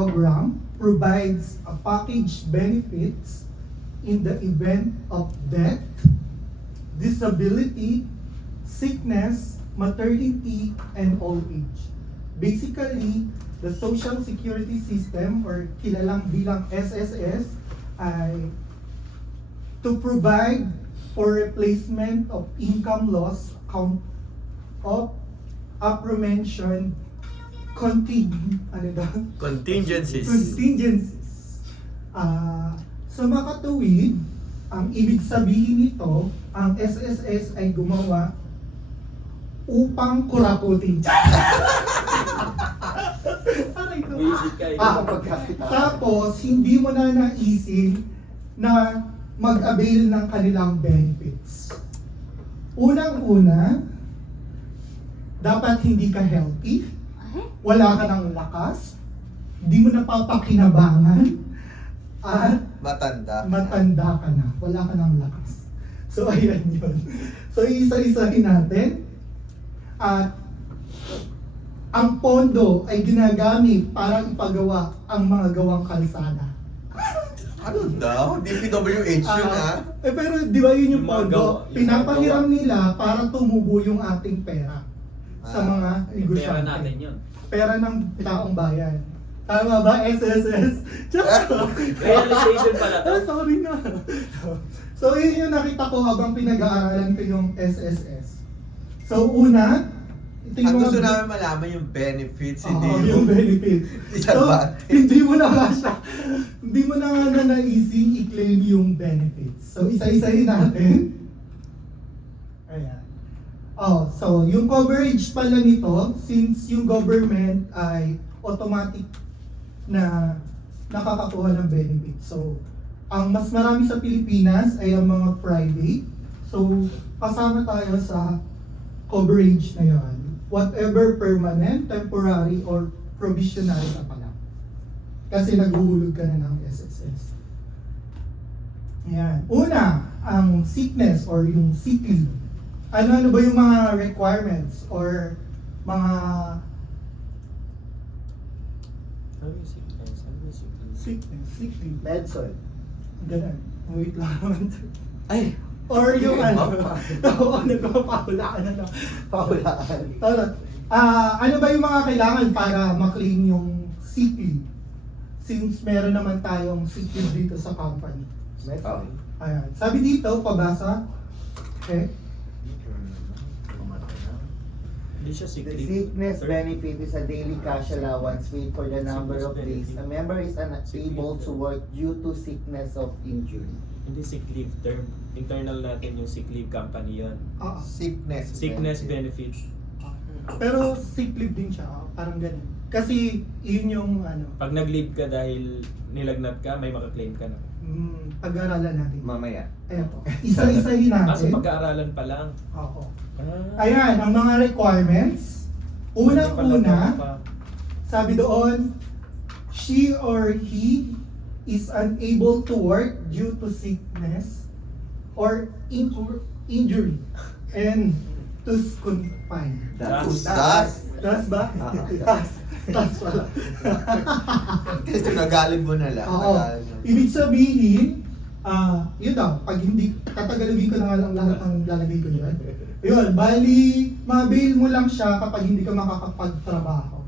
program provides a package benefits in the event of death, disability, sickness, maternity, and old age. Basically, the Social Security System or kilalang bilang SSS ay to provide for replacement of income loss account of aforementioned contingencies. Sa makatuwid, ang ibig sabihin nito, ang SSS ay gumawa upang kuraputin. Tapos, hindi mo na naisin na mag-avail ng kanilang benefits. Unang-una, dapat hindi ka healthy, wala ka ng lakas, hindi mo napapakinabangan, at matanda ka na, wala ka ng lakas. So, ayan yun. So, isa-isahin natin. At ang pondo ay ginagamit para ipagawa ang mga gawang kalsada. Ano daw? DPWH yun Pero di ba yun yung Yung mga pondo? yung Pinapahiram nila para tumubo yung ating pera sa mga Pera negosyante. natin yun. Pera ng taong bayan. Tama ba? SSS? Realization pala to. Sorry na. So yun yung nakita ko habang pinag-aaralan ko yung SSS. So una, ito Ang yung gusto namin malaman yung benefits, hindi yung benefits. Isa So, ba? hindi mo na nga naising i-claim yung benefits. So, isa-isahin natin. Ayan. So, yung coverage pala nito, since yung government ay automatic na nakakakuha ng benefits. So, ang mas marami sa Pilipinas ay ang mga private. So, kasama tayo sa coverage na yan. Whatever permanent, temporary, or provisionary ka pala. Kasi naghuhulog ka na ng SSS. Ayan. Una, ang sickness or yung sick leave. Ano ba yung mga requirements or mga Ano yung sickness? sick leave? Medson. Ganun. Wait lang naman. Ay! Or yung nagpapahulaan na. Pahulaan. Ano ba yung mga kailangan para ma-claim yung sick leave? Since meron naman tayong sick leave dito sa company. Medson. Ayan. Sabi dito, pabasa. Okay. Hindi siya sick The leave. sickness benefit is a daily cash allowance paid for the number of days a member is unable to work due to sickness of injury. Hindi sick leave term. Internal natin yung sick leave company yun. Sickness benefit. Pero sick leave din siya. Parang ganun. Kasi yun yung Pag nag-leave ka dahil nilagnat ka, may makaklaim ka na. pag-aaralan natin. Mamaya. Eto. Isa-isahin Kaso natin. pag-aaralan pa lang. Oo. Ah, Ayan, ang mga requirements. Unang-una, sabi doon, she or he is unable to work due to sickness or injury and to confine. Das. Das ba? Das pala. Kasi nagalig mo na lang. Oo. Ibig sabihin, yun daw, pag hindi, tatagalogin ko na nga lang lahat ng lalagay ko yun. Yun, bali, mabail mo lang siya kapag hindi ka makakapagtrabaho.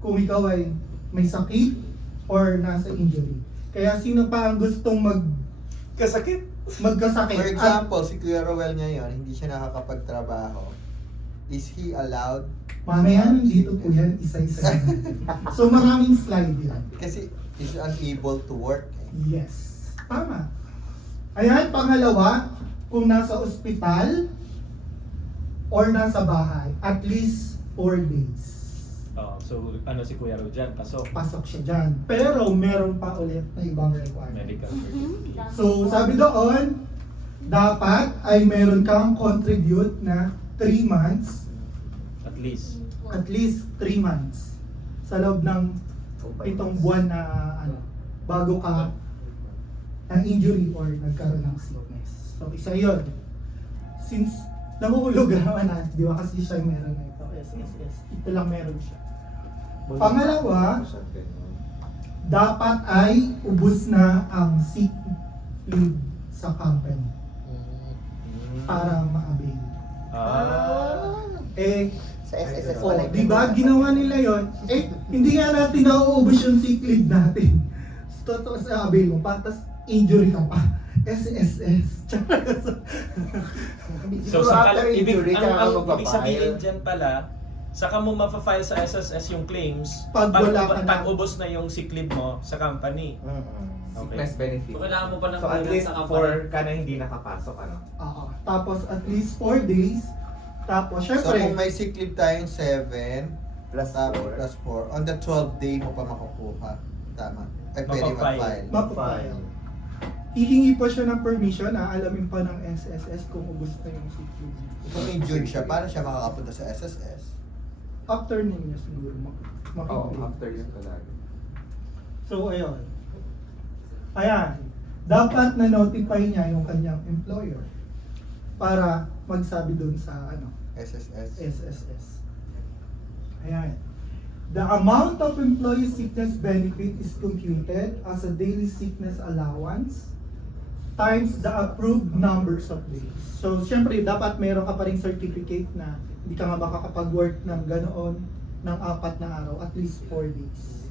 Kung ikaw ay may sakit or nasa injury. Kaya sino pa ang gustong Kasakit. magkasakit? For example, si Kuya Rowel ngayon, hindi siya nakakapagtrabaho. Is he allowed? Mamaya dito po yan, isa-isa. So maraming slide yan. Kasi is unable to work. Yes. Tama. Ayan, pangalawa, kung nasa ospital or nasa bahay, at least 4 days. so si Kuya Ro dyan, pasok. Pasok siya dyan. Pero meron pa ulit na ibang requirement. Medical certificate. So sabi doon, dapat ay meron kang contribute na 3 months, At at least least. 3 months sa loob ng itong buwan na bago ka na injury or nagkaroon ng sickness. So isa yun. Since nahuhulog naman natin, di ba kasi siya yung meron na ito, SSS. Ito lang meron siya. Pangalawa, dapat ay ubus na ang sick leave sa company para ma-avail. Sa SSS Oh, pala. di ba ginawa nila yon? Hindi nga natin nauubos yung sick leave natin. Totoo sa avail mo, patas injury ka pa. SSS. So, Siguro sa after injury ka ang ibig magpa-file. sabihin dyan pala, saka mo mapafile sa SSS yung claims Pag wala ka na. pag ubos na yung sick leave mo sa company. Sickness benefit. So, kailangan mo pa ng So at kulang least sa 4 ka na hindi nakapasok, ano? Oo. Tapos at least 4 days. Tapos So syempre, kung may sick leave tayong 7, Plus plus 4, on the 12th day mo pa makukuha. Tama. Ay, pwede Mapafile. mag-file. mapapile. Hihingi pa siya ng permission, alamin pa ng SSS kung ubos na yung sick leave. Kung injured siya, paano siya makakapunta sa SSS? After niya siguro Oo, after yun talaga. So ayun. Ayan. Dapat na-notify niya yung kanyang employer para magsabi doon sa SSS. SSS. Ayan. The amount of employee sickness benefit is computed as a daily sickness allowance times the approved numbers of days. So, syempre, dapat meron ka pa rin certificate na hindi ka nga makakapag-work ng ganoon ng 4 na araw, at least 4 days.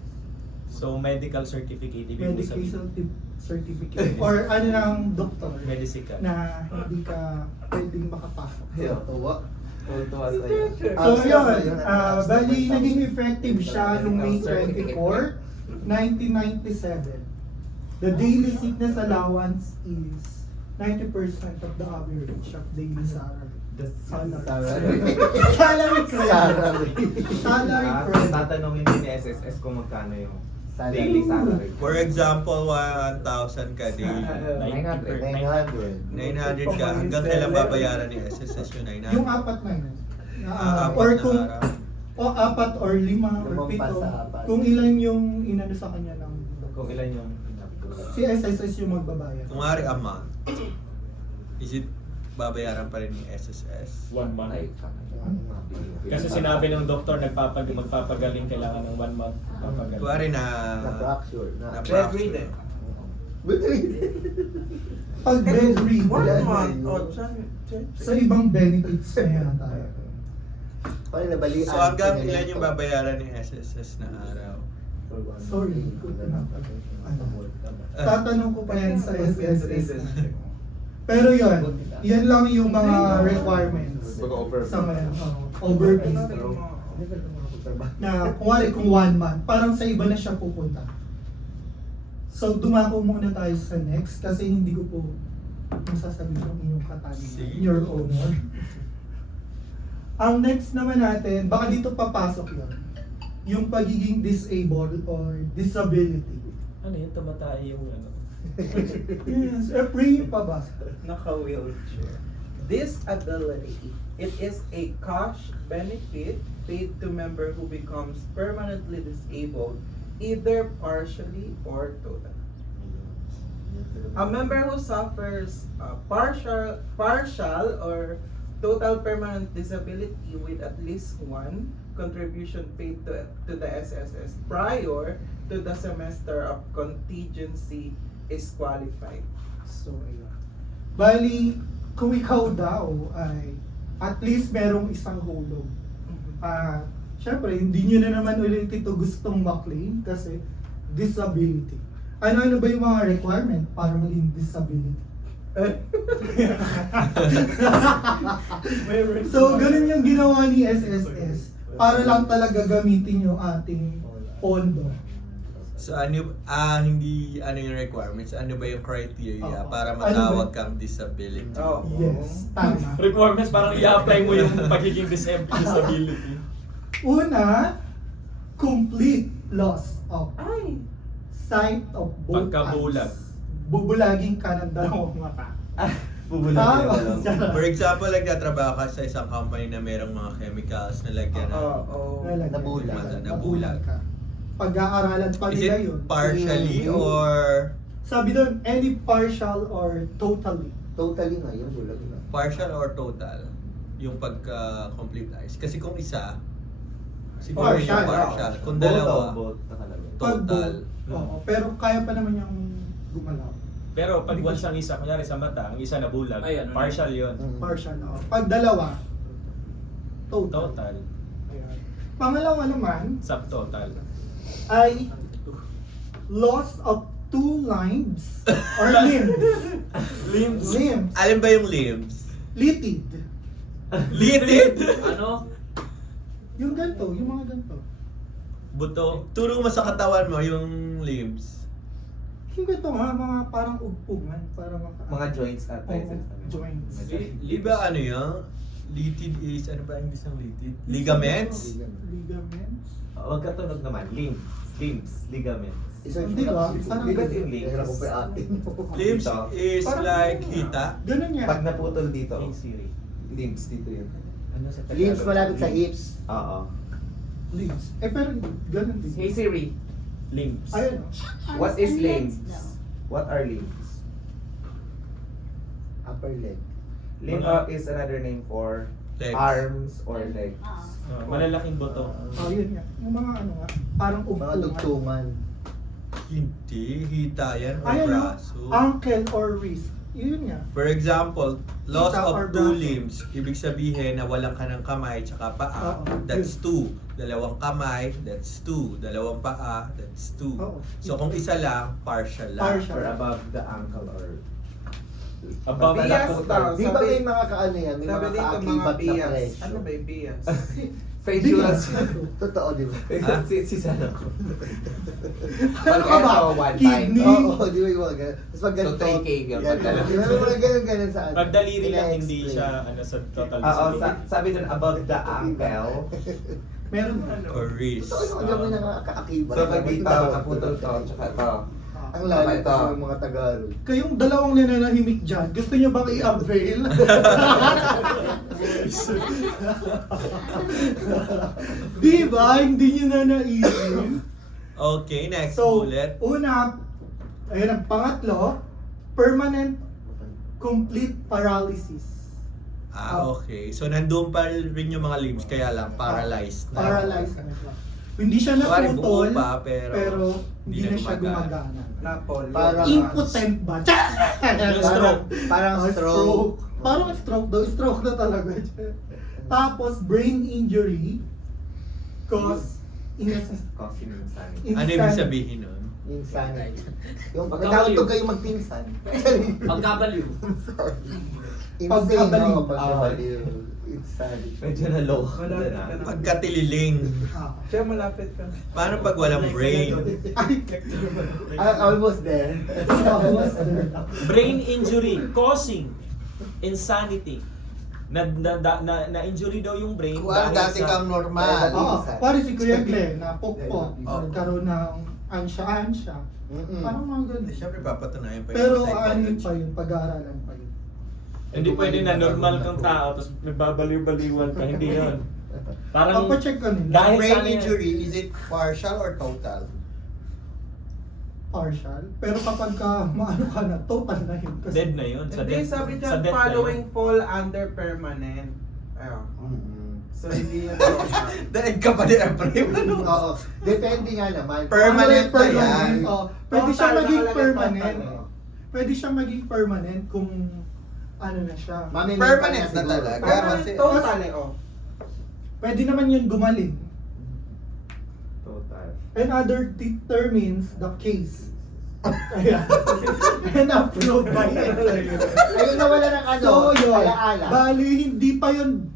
So, medical certificate, ibig mo Medical sabihin. certificate or ano ng doktor Medisica. na hindi ka pwedeng makapasok. Tuwa. Tuwa sa'yo. So yun, bali naging effective siya noong May 24, 1997. The daily sickness allowance is 90% of the average of daily salary. Salary credit. Salary credit. Tatanungin din ni SSS kung magkano yung daily salary. For example, 1,000 ka daily. 900. 900 ka, hanggang kailan babayaran ni SSS yung 900? Yung 4 na yun. Apat Or na kung araw. 4 or 5 or Lumampas 7, sa apat. kung ilan yung inano sa kanya ng Kung ilan yung si SSS yung magbabayad. Kung ari a month, is it babayaran pa rin ni SSS? 1 month. Ay, Kasi sinabi ng doktor, magpapagaling kailangan ng 1 month. Papagaling. Kung ari na... Na-fracture. Na-fracture. Pag bedridden, Bedridden. sa ibang benefits na yan tayo. Paano nabalian? So hanggang ilan yung babayaran ni SSS na araw? Sorry, hindi ko tatanong ko pa yan sa SSS. Pero yan lang yung mga requirements sa mga overview. Na kung 1 month, parang sa iba na siya pupunta. So dumako muna tayo sa next kasi hindi ko po masasabi yung inyong katanungan. Sige. Your honor. Ang next naman natin, baka dito papasok yun. Yung pagiging disabled or disability. Ano yun? Tamatay yung ano? Yes, free pa ba? Naka-wheelchair. Disability. It is a cash benefit paid to member who becomes permanently disabled, either partially or totally. A member who suffers partial or total permanent disability with at least one contribution paid to the SSS prior to the semester of contingency is qualified. So, ayun. Bali, kung ikaw daw ay at least merong isang hulog. Syempre, hindi nyo na naman ulit ito gustong maklaim kasi disability. Ano-ano ba yung mga requirement para maging disability? So, ganun yung ginawa ni SSS para lang talaga gamitin yung ating pondo. So hindi yung requirements? Ano ba yung criteria para Ano matawag ba? kang disability? Oh. Yes, tama. Requirements, parang i-apply mo yung pagiging disability. Una, complete loss of Ay! sight of both Pagkabulag. eyes. Bubulagin ka ng dalawang mata. Bubulagin Tapos, na lang. For example, nagtatrabaho ka sa isang company na merong mga chemicals na lagyan ng... Nalagyan. Nabulag. Nabulag. ka. Pag-aaralan pa Is nila it yun. partially or... Sabi doon, any partial or totally. Totally nga, yung bulag na. Partial or total? Yung pagka-complete eyes. Kasi kung isa, Siguro Partial. yung partial. Kung Both dalawa, both nakalagay. total. Oo, pero kaya pa naman niyang gumalaw. Pero pag once ang isa, kunyari sa mata, ang isa nabulag, Ay, ano na. partial yun. Partial. Pag dalawa, total. Total. Ayan. Pangalawa naman Subtotal. ay loss of 2 limbs or limbs. Limbs. Limbs. Alin ba yung limbs? Litid. Litid! Ano? Yung ganito, yung mga ganito. Buto. Turo mo sa katawan mo yung limbs. Yung ganito nga, mga parang ugpungan. Parang Mga joints ata. Oo, joints. Di ba ano yun? Litid is, ano ba ang English ng litid? Ligaments? Ligaments. Huwag ka tunog naman. Limbs, ligaments. Hindi ba? Parang Di ba ito yung limbs? Limbs Dito. is Parang like ganun hita. Ganun yan. Pag naputol dito. Yung Siri. Limbs dito yun. Ano sa Tagalog? Limbs malapit sa hips. Oo. Limbs. Pero ganun din. Hey Siri. Limbs. Ayun. What is limbs? What are limbs? Upper leg. Limb Mga- is another name for Legs. arms or legs. Malalaking buto. Oh, yun nga. Yung mga ano nga, parang Mga ugpungan. dugtungan. Hindi, hita yan o Ayun, no? braso. Ankle or wrist. Yun nga. For example, loss Hita of or 2 braso. limbs, ibig sabihin na walang ka ng kamay tsaka paa, Oo. that's 2. Dalawang kamay, that's 2. Dalawang paa, that's 2. Oo. So kung isa lang, partial lang. Partial. Or above the ankle or Above Basta the Bias foot. daw. Di ba may mga kaano yan? May Sabi mga dito mga kaakibat na bias. presyo. Ano ba yung bias? facial. Totoo, di ba? si Sano. Ano ka ba? One Kidney? time. Oo, di ba yung mga ganun? Tapos pag So, ganito. 3K yun, yan, pag ganun. Di ba may mga ganun sa ano? Pag daliri lang, Ina-explain. hindi siya ano, sa total Oo, disability. sabi dun above the ankle. Meron Or wrist. Totoo yung gawin ng kaakibat. So pag dito, naputol to, tsaka to. Ang lalim Ito. sa mga Tagalog. Kayong dalawang nananahimik dyan, gusto nyo bang i-avail? Di ba? Hindi nyo na naisip. Okay, next So, bullet. una, ayun ang pangatlo, permanent complete paralysis. Okay. So, nandun pa rin yung mga limbs, kaya lang, paralyzed na. Paralyzed na siya. Hindi siya Kuwari, buo naputol, pa, pero hindi na siya gumagana. Napol. Parang- Impotent ba? Yung stroke. Parang Oh, stroke. Parang stroke daw. Stroke na talaga. Tapos, brain injury cause Causing insanity. Ano ibig sabihin nun? Insanity. Yung Pagkabaliw. pagkakatog kayo magpinsan. Pagkabaliw. Insane, Pagkabaliw. no? Pagkabaliw. Insanity. Medyo na low. Malapit ka na. Pagkatililing. Siya malapit ka. Paano pag walang brain? Almost there. Brain injury causing insanity. Na-injury daw yung brain Kuwan, dati kang normal. Oo, pare si Kuya Glenn na pokpok, Oh. nagkaroon ng ansya-ansya. Mm-mm. Parang mga ganun. Siyempre, papatunayan pa yun. Pero sa ano yun psychology. pa yun, pag-aaralan pa yun. Hindi pwede na normal kang tao, tapos may babaliw-baliwan ka. Hindi yun. Parang Papacheck ka nila. dahil Brain sa ano yan- injury, is it partial or total? Partial. Pero kapag ka, maano ka na, total na yun. Kasi dead na yun. Sa Hindi, death, sabi sa dyan, death na following yun. fall under permanent. Ayun. Mm-mm. So, hindi yun total. Daig ka pa din ang brain. Oo. Depende nga naman. Permanent Ano yung na yan. Oh, pwede siya Total, maging nakalagay permanent. total, eh. Pwede siya maging permanent kung ano na siya. Permanent na siguro. talaga. Permanent kasi- total eh, oh. Pwede naman yun gumaling. Total. And other determines the case. Ayan. And approved by Ayun na wala ng ano, So yun, alaala. bali hindi pa yun,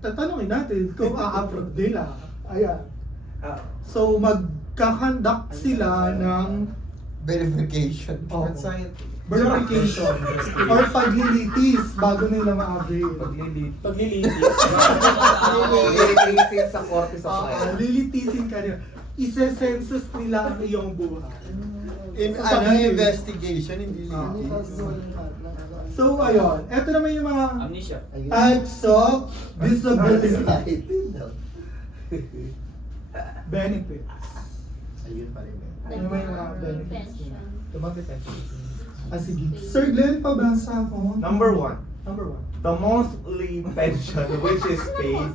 tatanungin natin kung a-approve nila. Ayan. Ah. So magkakandak sila ng Verification. Anxiety. verification or paglilitis bago nila ma-avail. Paglilitis. Nililitis sa Cortes of Life. Lilitisin ka nila. Isa-census nila ang iyong buhay. In So, ano, sabihin- investigation, hindi Ah. litis. So ayun, eto naman yung mga Amnesia. Ayun. types of disability Ayun benefits. pa rin. Ano naman yung mga benefits nila? Tumapit tayo. Sige. Sir Glenn, pabasa ako. Number 1. Number 1. The monthly pension which is paid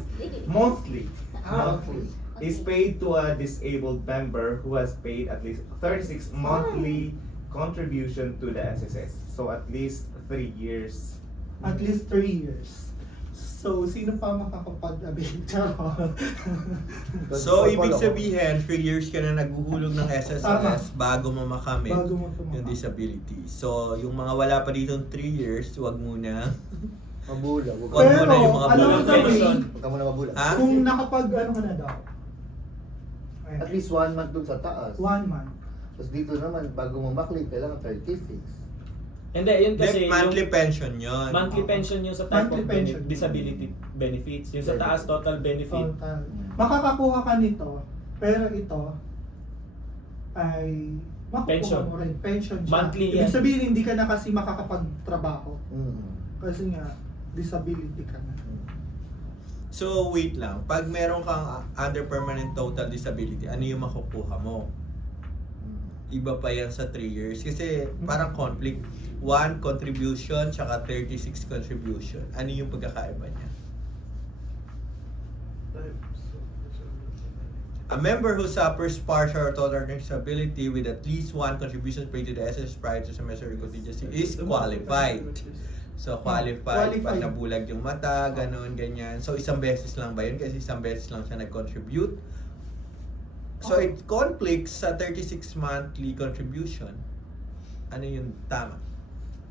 monthly. Ah, Monthly. is paid to a disabled member who has paid at least 36 monthly contribution to the SSS. So at least 3 years. At least 3 years. So, sino pa makakapag-avail? Charot. So, ibig sabihin, 3 years ka na naguhulog ng SSS bago mo makamit Bago mo yung tumakas. disability. So, yung mga wala pa dito 3 years, wag muna. Mabula. Wag Pero, muna yung mga alam mo bulong. ba, Ray, Huwag ka muna mabula. Ha? kung nakapag-ano ka na daw? Ayan. At least 1 month dun sa taas. 1 month. Tapos dito naman, bago mo maklik, kailangan 36. Hindi, yun kasi Monthly yung pension yun. monthly pension yung sa type Monthly of pension. disability benefits. Yung sa taas total benefit. Total. Makakakuha ka nito, pero ito ay makukuha Pension. mo rin. Pension siya. Monthly Ibig yan. sabihin, hindi ka na kasi makakapagtrabaho. Mm. Kasi nga, disability ka na. So, wait lang. Pag meron kang under permanent total disability, ano yung makukuha mo? Iba pa yan sa 3 years. Kasi parang conflict. 1 contribution, tsaka 36 contribution. Ano yung pagkakaiba niya? A member who suffers partial or total disability with at least 1 contribution paid to the SS prior to semester contingency is qualified. So, qualified. Pag Qualified. nabulag yung mata, ganun, ganyan. So, isang beses lang ba yun? Kasi isang beses lang siya nag-contribute. So, it conflicts sa 36 monthly contribution. Ano yung tama?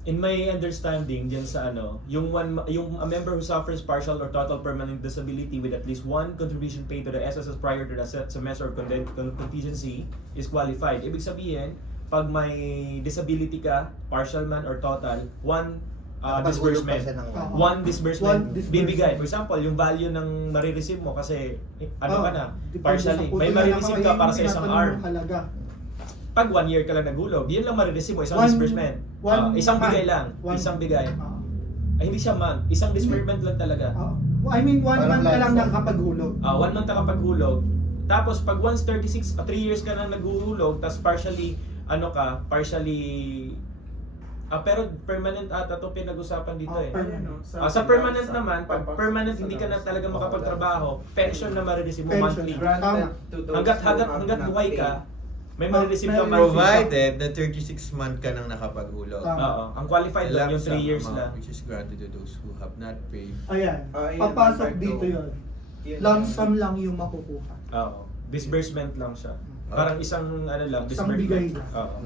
In my understanding diyan sa yung a member who suffers partial or total permanent disability with at least 1 contribution paid to the SSS prior to the semester of contingency is qualified. Ibig sabihin, pag may disability ka, partial man or total, 1 disbursement. One disbursement bibigay. For example, yung value ng marireceive mo kasi ka na, partially. May marireceive ka para sa isang arm. Pag 1 year ka lang naghulog, yun lang marireceive mo, isang disbursement. Isang bigay lang. Isang bigay. Ay, hindi siya month. Isang disbursement lang talaga. I mean, 1 Parang month ka lang life. nakapaghulog. 1 month ka kapaghulog. Tapos pag once 36, 3 years ka nang naghuhulog, tapos partially, pero permanent ata to pinag-usapan dito eh. Sa permanent naman, pag permanent hindi ka na talaga makapagtrabaho, pension na marireceive mo Pension monthly. na. Hanggat buhay ka, may marireceive ka May- Provided na 36 month ka nang nakapaghulog. Tama. Oo, ang qualified lang yung 3 years lang. Which is granted to those who have not paid. Ayan. Ayan, Papasok Roberto. dito yun. Yun Lump yan. sum lang yung makukuha. Oo. Disbursement lang siya. Parang isang lang, Isang disbursement. bigay lang. Oo.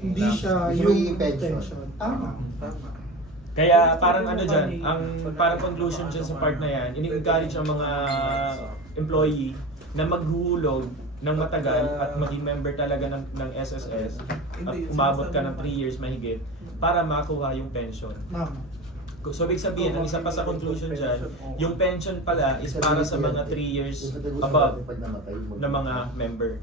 Hindi siya Hindi yung pension. pension. Tama. Tama. Kaya parang dyan, ang parang conclusion dyan sa part na yan, ini-encourage ang mga employee na maghuhulog ng matagal at maging member talaga ng SSS at umabot ka ng 3 years mahigit para makuha yung pension. Tama. So, ibig sabihin, ang isa pa sa conclusion dyan, yung pension pala is para sa mga 3 years above na mga member.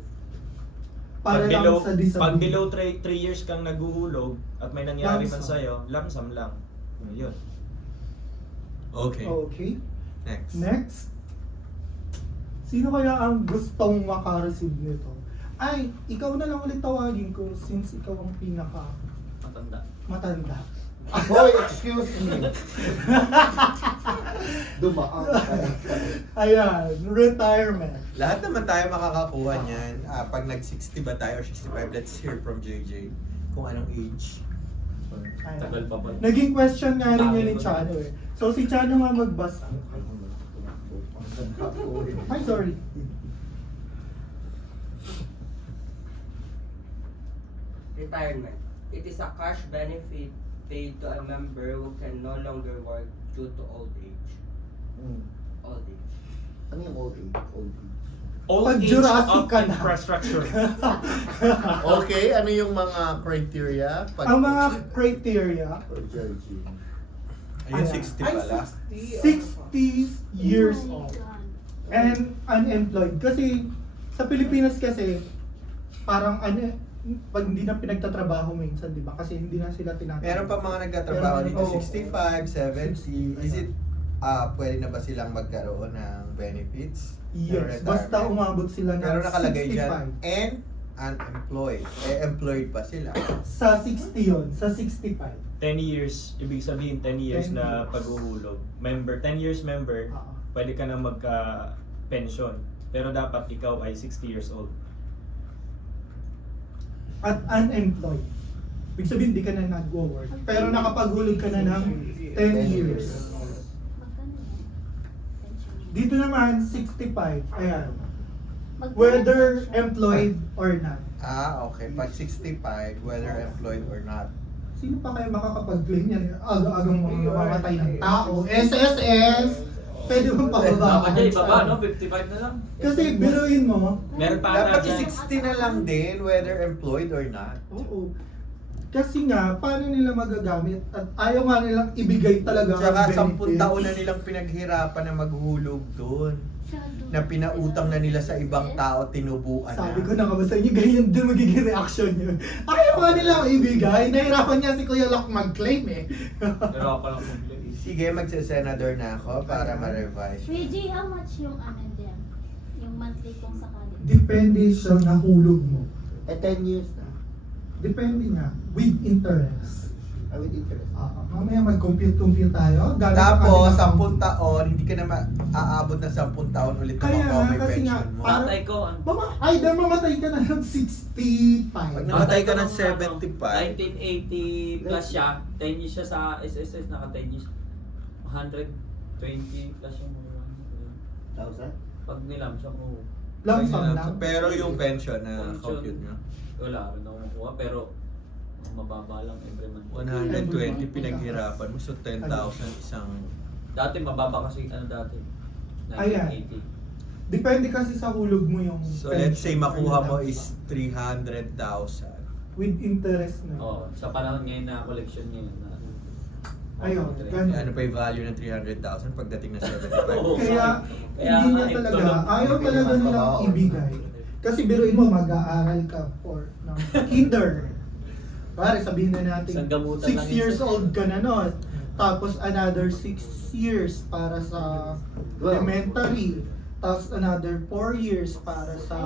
Para Pag lang below, sa disability. pag below 3 years kang naghuhulog at may nangyari man Lump sum. sa'yo, lump sum lang. Yun. Okay. Okay. Next. Next. Sino kaya ang gustong makareceive nito? Ay, ikaw na lang ulit tawagin ko since ikaw ang pinaka Matanda. matanda. Hoy, excuse me. Dumaan ka. Ayan, retirement. Lahat naman tayo makakakuha niyan. Pag nag-60 ba tayo or 65, let's hear from JJ kung anong age. Ayan. Tagal pa po. Naging question nga rin Dami yun ni mo. Chano eh. So si Chano nga magbasa. Ay, sorry. Retirement. It is a cash benefit paid to a member who can no longer work due to old age. Old age. Ano yung old age? Old age. Old Pag age Jurassic of ka na. infrastructure. Okay, ano yung mga criteria? Ang mga criteria, Or Georgie. Ayun, Ayan. 60 Ay, pala. 60 years old and unemployed. Kasi sa Pilipinas kasi parang pag hindi na pinagtatrabaho minsan, di ba? Kasi hindi na sila tinatrabaho. Meron pa mga nagtatrabaho Meron, dito, oo. 65, 70. Is it, pwede na ba silang magkaroon ng benefits? Yes, Or basta retirement? umabot sila ng Pero nakalagay 65. dyan, and unemployed. Employed pa sila. Sa 60 yun, sa 65. 10 years, ibig sabihin 10 years 10 na years. paghuhulog. Member, 10 years member, Oo. pwede ka na magka-pension. Pero dapat ikaw ay 60 years old. At unemployed. Ibig sabihin, di ka na nag-work. Pero nakapaghulog ka na ng 10 years. Dito naman, 65. Ayan. Whether employed or not. Okay. Pag 65, whether employed or not. Sino pa kaya makakapag-claim yan? Aga-agang mamamatay ng tao. SSS! Pwede mong pababaan. Dapat niya ibaba, no? 55 na lang. Kasi biruin mo, Meron pa Dapat dyan. 60 na lang din, whether employed or not. oo. Kasi nga, paano nila magagamit? At ayaw nga nilang ibigay talaga Tsaka ang 10 taon na benefits. nilang pinaghirapan na maghulog doon. Na pinautang na nila sa ibang tao, tinubuan Sabi ko na. na nga ba sa inyo, ganyan din magiging reaction nyo. Ayaw nga nilang ibigay. Nahirapan niya si Kuya Locke mag-claim eh. Pero ako lang complete. Sige, magsa-senador na ako para ma-revise. Kuya Jay, how much yung ano din? Yung monthly kung sakali? Depende sa nahulog mo. 10 years na. Depende nga. With interest. With interest. Mamaya mag-compute tayo. Gamit ang Tapos, kanilang- 10 taon, hindi ka na aabot ng 10 taon ulit na Kaya, makuha may kasi nga, pension mo. parang- Tatay ko, Either mamatay ka na ng 65. Pag namatay ka ng 75, 1980 plus siya, 10 years siya sa SSS, naka 10 years. 120 plus yung mga. 1,000? Pag nilam siya ko, Lump sum lang. pero yung pension na Pension. compute nyo, wala rin ako makuha, pero ang mababa lang every month. 120 pinaghirapan mo, so 10,000 isang... Dati mababa kasi, ano dati? Ayan. 1980. Depende kasi sa hulog mo yung So let's say pension makuha or mo lump is sum. 300,000. With interest na. Oh, sa panahon ngayon na collection ngayon. Ayun, ganun. Ano pa yung value ng 300,000 pagdating ng 75? Oo. Kaya, Kaya hindi nga, niya talaga, tulog. ayaw talaga nilang ibigay. Kasi biruin mo, mag-aaral ka for ng kinder. Pare, sabihin na natin, Isang gamutan 6 lang years yun. old ka na nun. Tapos another 6 years para sa elementary. Tapos another 4 years para sa...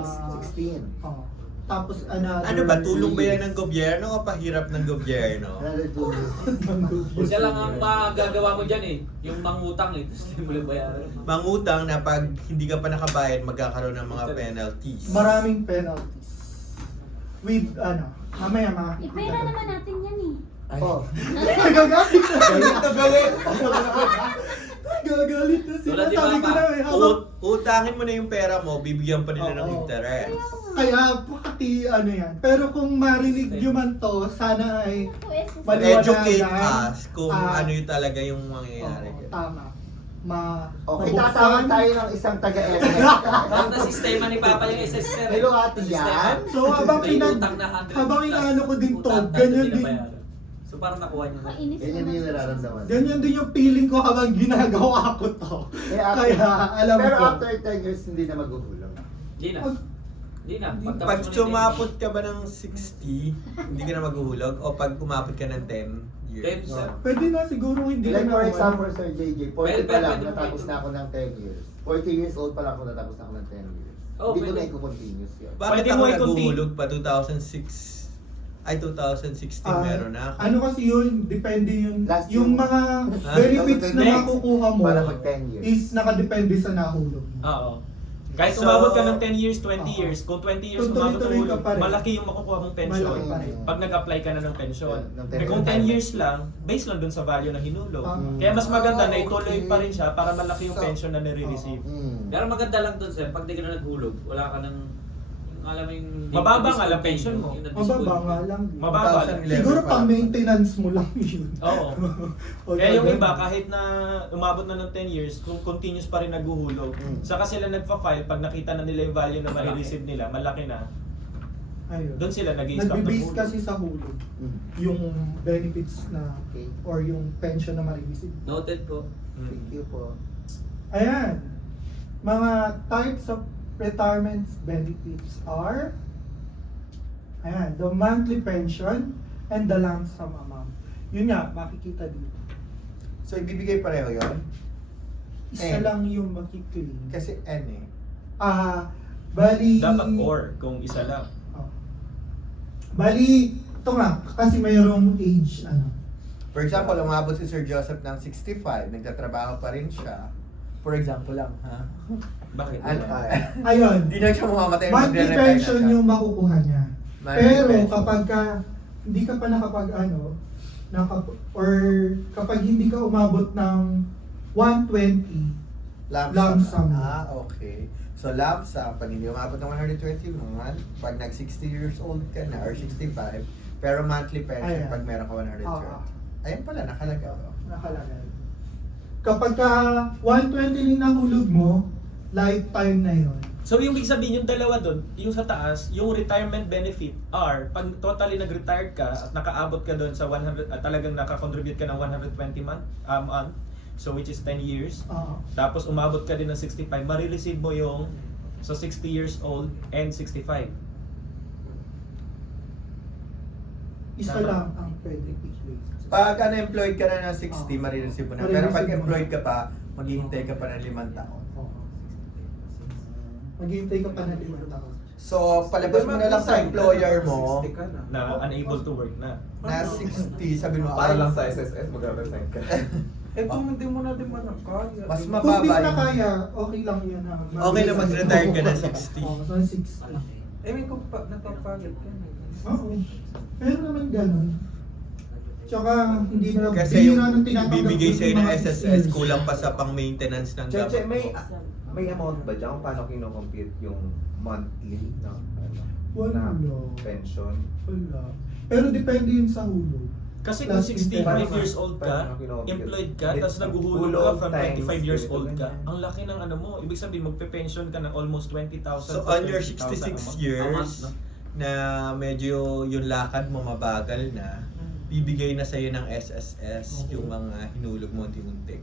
16. Oh. Tapos another... Ano ba, tulong ba yan ng gobyerno o pahirap ng gobyerno? Another 2 years. Siya lang ang magagawa mo dyan eh, yung mangutang eh, tapos hindi mo lang bayaran. Mangutang na pag hindi ka pa nakabayad, magkakaroon ng mga penalties. Maraming penalties. With ano, mamaya makakita. Ipera naman natin yan eh. Oh. Nagagalit na. Gagalit na sila. Tulad ni Sabi ko Papa. na eh, habang Utangin mo na yung pera mo, bibigyan pa nila ng Oo. interest. kaya pati ano yan. Pero kung marinig nyo man to, sana ay Ako, SSS. Maliwanagan. Educate us kung Ah. ano yung talaga yung mangyayari. oo, tama. Okay, mabuksan. tatawag tayo ng isang taga-MS. Basta sistema ni Papa yung SSS. Hello, ate yan. So habang May pinag utang na 100 habang plus inaano ko din to, utang na ganyan hindi din. nabayaran. So parang nakuha niyo na. Nakainis Ganyan din yung nararamdaman. Ganyan din yung feeling ko habang ginagawa ko to. Eh, after- Kaya alam Pero ko. after 10 years, hindi na maghuhulog. Hindi na. Hindi na. Pag Pagtapos mo na sumapot ka ba ng 60, hindi ka na maghuhulog? O pag umapot ka ng 10 years? 10, sir. Pwede na siguro hindi Like na for naman. example, Sir JJ, 40 Pwede, pa lang, pwede, natapos pwede. na ako ng 10 years. 40 years old pa lang ako, natapos na ako ng 10 years. Oh, Hindi ko pwede. na i-continuous yun. Bakit Pwede ako mo i-continue. naghuhulog pa 2016 meron na ako? Ano kasi yun, depende yun. Last Yung year. mga benefits na Next. makukuha mo Para mag 10 years. is nakadepende sa nahulog mo. Oo. Kahit So, umabot ka ng 10 years, 20 Oo. years, kung 20 years Kung umabot tuloy-tuloy ka ang pa rin. malaki yung makukuha mong pension. Malaki pa rin. Pag nag-apply ka na ng pension. Ng Eh kung 10 10 years lang, based lang dun sa value na hinulog. Tama. Kaya mas maganda na ituloy Okay. pa rin siya para malaki yung So, pension na nare-receive. Pero maganda lang doon sir, pag di ka na naghulog, wala ka nang, alam mo yung... Mababa nga lang pension mo. Yung Mababa nga lang. Mababa lang. 2011 Siguro pa pang lang. maintenance mo lang yun. Oo. O, Kaya yung ganun. iba, kahit na umabot na ng 10 years, kung continuous pa rin naghuhulog, saka sila nagpa-file, pag nakita na nila yung value na marireceive nila, malaki na, Ayun. doon sila nag-i-stop Nagbe-base ng kasi sa hulog. Yung benefits na Okay. or yung pension na marireceive. Noted po. Thank you po. Ayan. Mga types of retirement benefits are the monthly pension and the lump sum amount. Yun nga, makikita dito. So ibibigay pareho yon? Isa N. lang yung makiklaim. Kasi N eh. Bali... Dapat or, kung isa lang. Oh. Bali, ito nga, kasi mayroong age, For example, umabot si Sir Joseph ng 65, nagtatrabaho pa rin siya. For example lang, ha? Bakit? Ayun, Hindi na siya mamamatay. monthly magre-retire na pension siya. yung makukuha niya. Monthly Pero pension. kapag ka, hindi ka pa or kapag hindi ka umabot ng 120, lump sum. Okay. So lump sum, pag hindi umabot ng 120 month, pag nag 60 years old ka na or 65, pero monthly pension Ayan. pag meron ka 120. Ayun pala, nakalagay. Nakalagay. Kapag ka 120 yung nahulog mo, lifetime na yun. So yung ibig sabihin yung dalawa doon, yung sa taas, yung retirement benefit are pag totally nag-retired ka at nakaabot ka doon sa 100 at talagang naka-contribute ka ng 120 month, so which is 10 years. Tapos umabot ka din ng 65, marireceive mo yung so 60 years old and 65. Isa Tama. lang ang pwede i-place. Pag unemployed ka na ng 60, marireceive mo na. Pero pag Marireceive mo employed na. ka pa, maghihintay ka pa ng 5 taon. Maghihintay ka pa na 5 taon. So, palabas mo na lang sa employer mo 60 ka na. Na unable to work na. na 60, sabi mo, Para ay, lang sa SSS, mag-resign ka. Eh kung hindi mo na din kaya. mas Kung di mababa na yung- kaya, okay lang yan ha. Okay na mag-retire ka na 60. Oo, so 60. Eh may kung napapagod ka na. Oo. Pero naman ganun. Tsaka hindi na Kasi bihira yung nung tinatanggap bibigay sa'yo yung ng mga SSS, years. kulang pa sa pang-maintenance ng Cheche, gamot mo. may amount ba dyan kung paano kino-compute yung monthly na Wala. pension? Wala. Pero depende yun sa hulog. Kasi kung Plus 65 interest. years old ka, employed ka, tapos naguhulog ka from 25 years old ka, ang laki ng ano mo, ibig sabihin magpe-pension ka ng almost 20,000. So on your 66 years, na medyo yung lakad mo mabagal na, bibigay na sa'yo ng SSS yung mga hinulog mo unti-unti.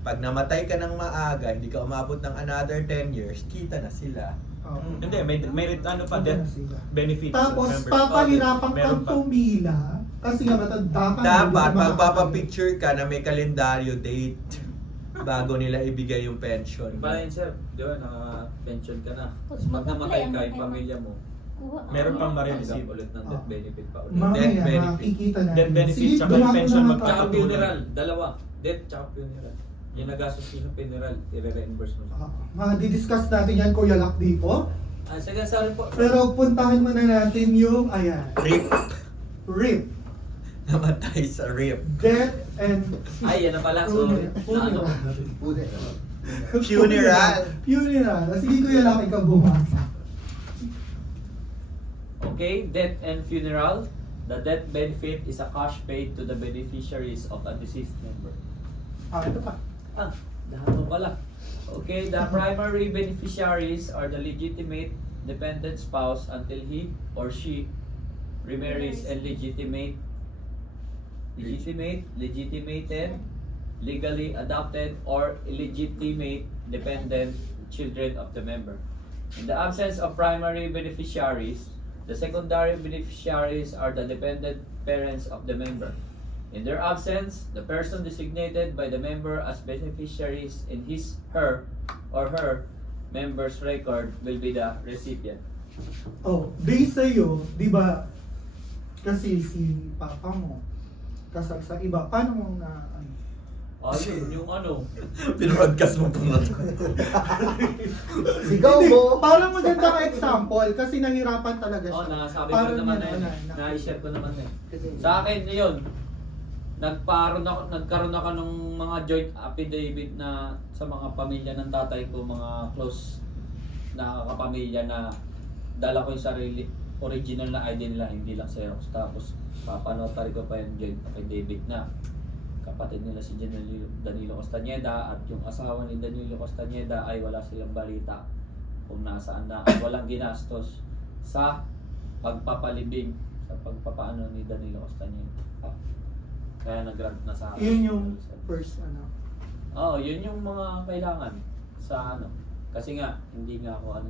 Pag namatay ka ng maaga, hindi ka umabot ng another 10 years, kita na sila. Oo. Hindi, may ano pa, death benefits. Tapos, remember? papahirapan Meron kang pa. pumila kasi nga matanda ka. Dapat, hindi ka magpapapicture ka na may kalendaryo date bago nila ibigay yung pension. Pala yun, sir. Di ba, naka-pension ka na. Tapos Pag namatay ka, mag-apply yung ang- pamilya mo, Kuha. Meron pang receive ma-receive. ulit ng death benefit pa ulit. Mamaya, Death benefit. makikita na. Death benefit, Sige, tsaka gawa ko pension na nga Tsaka tayo. funeral, dalawa. Death tsaka funeral. Yung nagastos nyo sa funeral, i-reimburse mo. Madidiscuss natin yan, Kuya Lak, dito. Sige, sorry po. Pero puntahan muna natin yung, ayan, RIP. RIP. Namatay sa RIP. Death and Ay, yan na pala. Sorry. Na ano? Funeral. Funeral. Sige, Kuya Lak, ikaw bumasa. Okay, death and funeral. The death benefit is a cash paid to the beneficiaries of a deceased member. Ito pa. Dahan pala. Okay, the primary beneficiaries are the legitimate dependent spouse until he or she remarries and legitimated, legally adopted, or illegitimate dependent children of the member. In the absence of primary beneficiaries, the secondary beneficiaries are the dependent parents of the member. In their absence, the person designated by the member as beneficiaries in his, her, or her member's record will be the recipient. Oh, based sa'yo, di ba, kasi si papa mo, kasal sa iba, paano mo na, ano? Ayun, yung ano. Pinroadcast mo pa nga. Sigaw Hindi, mo! parang maganda ka example, kasi nahirapan talaga siya. Oh, nasabi ko Parang naman yan, na yun. ano, Na-share ko naman na yun. Sa akin, yun. Nagkaroon ako ng mga joint affidavit na sa mga pamilya ng tatay ko, mga close na kapamilya na dala ko yung sarili, original na ID nila, hindi lang Xerox. Tapos papanotary ko pa yung joint affidavit na kapatid nila si Danilo Castañeda at yung asawa ni Danilo Castañeda ay wala silang balita kung nasaan na at walang ginastos sa pagpapalibing, sa pagpapaano ni Danilo Castañeda. Kaya nag-grant na sa akin. Yun yung first, ano. Oo, yun yung mga kailangan sa ano. Kasi nga, hindi nga ako ano.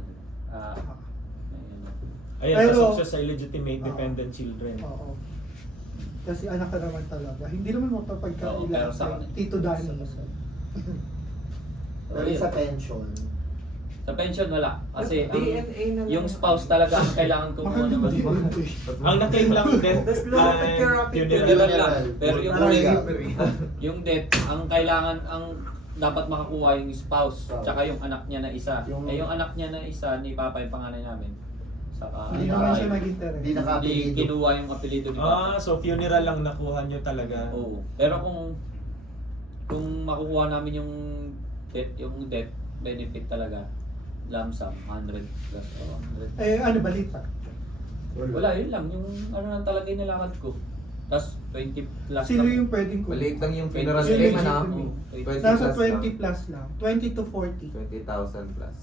Ayan, Pero- pasok siya sa illegitimate dependent children. Oo. Kasi anak ka naman talaga. Hindi naman Oo, mapapagkailan pero sa kay Tito Danny. Pero sa pension, Sa pension wala. Kasi ang, DNA na lang. yung spouse talaga ang kailangan kumuha ng Mahal basbon. Ang na-claim lang death Tapos lumapit ka and rapid funeral. Funeral lang. Pero yung Parang yung death, ang kailangan, ang dapat makakuha yung spouse, Spouse. tsaka yung anak niya na isa. Yung- Yung anak niya na isa, ni Papa yung panganay namin. Saka, Hindi naman siya nag-interest. Hindi hindi nakapilido. kinuha yung apelido ni Papa. So funeral lang nakuha nyo talaga. Oo. Pero kung makukuha namin yung death benefit talaga, lump sum, 100 plus o 100. Eh, ano balita? Wala, yun lang. Yung ano lang talaga yung nilakad ko. Tapos 20 plus Sino lang. yung pwedeng ko? Maliit lang yung funeral Yung claim, ano? legitimate. 20 Nasa plus 20 lang. plus lang. 20 to 40. 20,000 plus.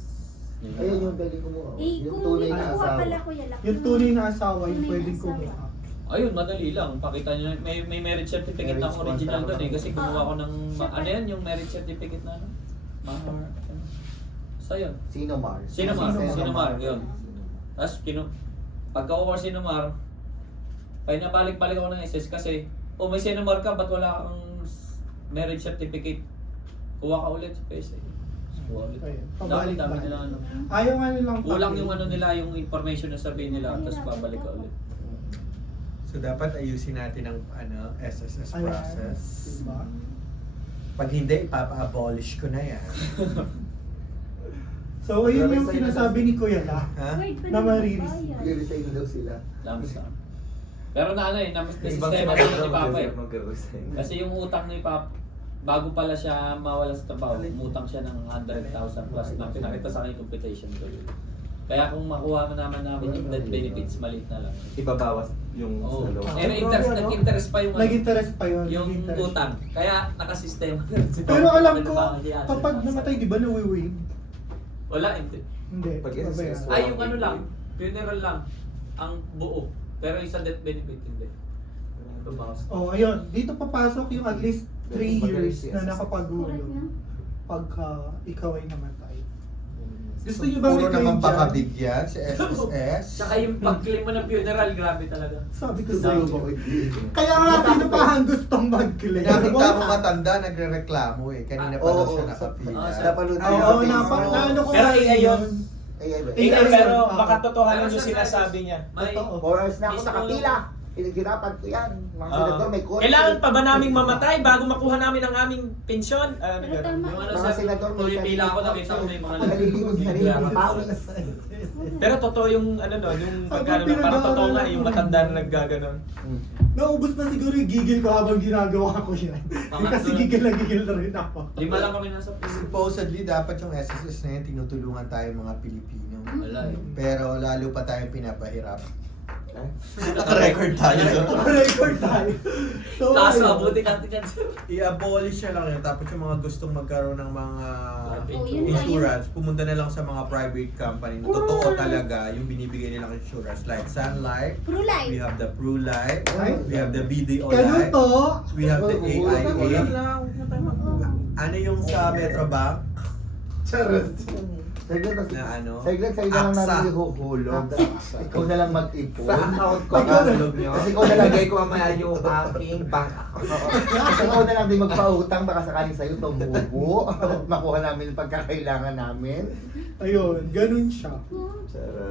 Ayun yung pwede kumuha. Eh, Yung kung tunay may na nakuha asawa. pala Kuya Lak. Yung tunay na asawa, yung Tunay na pwedeng asawa. kumuha. Ayun, madali lang. Pakita nyo, may marriage certificate na Marriage original contract. doon eh. Kasi kumuha ko ng, Siyempre. ano yan, yung marriage certificate na ano? Mahar. Basta yun. Sinomar. Sinomar, yun. Tapos, pagka-over Sinomar, pinabalik-balik ako ng SS kasi, may Sinomar ka, ba't wala kang marriage certificate? Kuha ka ulit sa PSA. Kuha ulit. Ayun, Dami pabalik-balik. nila ano. Ayaw nga nilang Kulang papel. yung ano nila, yung information na sabihin nila, tapos babalik ka ulit. So dapat ayusin natin ang SSS Ayan. process. Diba? Pag hindi, ipapa-abolish ko na yan. So, ayun yung sinasabi ni Kuya La. Ha? Wait, Na mariris. I-resign daw sila. Lump sum. Pero na ano eh, na Ibang sistema na ni Papa eh. mag-resign. Kasi yung utang ni Papa, bago pala siya mawala sa trabaho, umutang siya ng 100,000 plus na pinakita sa akin yung computation ko yun. Kaya kung makuha naman namin yung death benefits, maliit na lang. Ibabawas yung Oo. sa loob. Nag-interest pa yung Nag-interest pa yun. yung nag-interest. utang. Kaya nakasistema. Pero alam ko, kapag namatay, di ba na-waive? Wala, hindi. Hindi. Pag babayaran. SSS, Ay, yung ano lang, funeral lang, ang buo. Pero yung sa death benefit, hindi. Babawas. Oh, ayun. Dito papasok yung at least 3 years na Correct nakapagulong na. pagka ikaw ay namatay. Gusto niyo bang Puro i-claim naman dyan? pakabigyan si SSS. Tsaka yung pag-claim mo ng funeral, grabe talaga. Sabi ko Sa'yo sa'yo. ba? Kaya nga, sino pa ang gustong mag-claim? Nakita mo matanda, nagre-reklamo eh. Kanina pa daw Oo, siya oo. nakapila. Napanood ko Oo, sa Facebook. naano ko Pero nga AI yun. Eh, Pero ah, baka totohanan Pero yung sa- sinasabi niya. May, 4 hours na ako Mismo nakapila. Pinaghirapan ko yan. Mga senador may kotse. Kailangan pa ba naming mamatay bago makuha namin ang aming pensyon? Pero tama. yung ano Mga sa senador may pumipila ako, nakita ko may mga Nalilimos na rin yung pawis. Pero totoo yung ano no, yung pagkano na parang totoo nga yung matanda na naggaganon. Naubos na siguro yung gigil ko habang ginagawa ko yan. Kasi gigil na rin ako. 5 lang kami nasa Supposedly, dapat yung SSS na yan, tinutulungan tayo mga Pilipino. Wala eh. Pero lalo pa tayong pinapahirap. Naka-record tayo. Record tayo. So, Kaso, ayun. abuti natin yan. I-abolish na lang yun. Tapos yung mga gustong magkaroon ng mga Oh, yun lang insurance, pumunta na lang sa mga private company na totoo talaga yung binibigay nilang insurance. Like Sun Life, we Pro-life. have the Pru Life, Ay. we have the BDO Kano Life, to? we have the AIA. lang. Ano yung sa Metrobank Charot. Saglit, na ano? saglit, sa'yo na lang AXA. namin ihuhulog. Ikaw na lang mag-ipon. Sa account ko, Ikaw na- kasulog nyo. Kasi ikaw na lang Lagay ko mamaya yung aking bank account. Kasi ikaw na lang din magpautang baka sakaling sa'yo tumubo at makuha namin yung pagkakailangan namin. Ayun, ganun siya.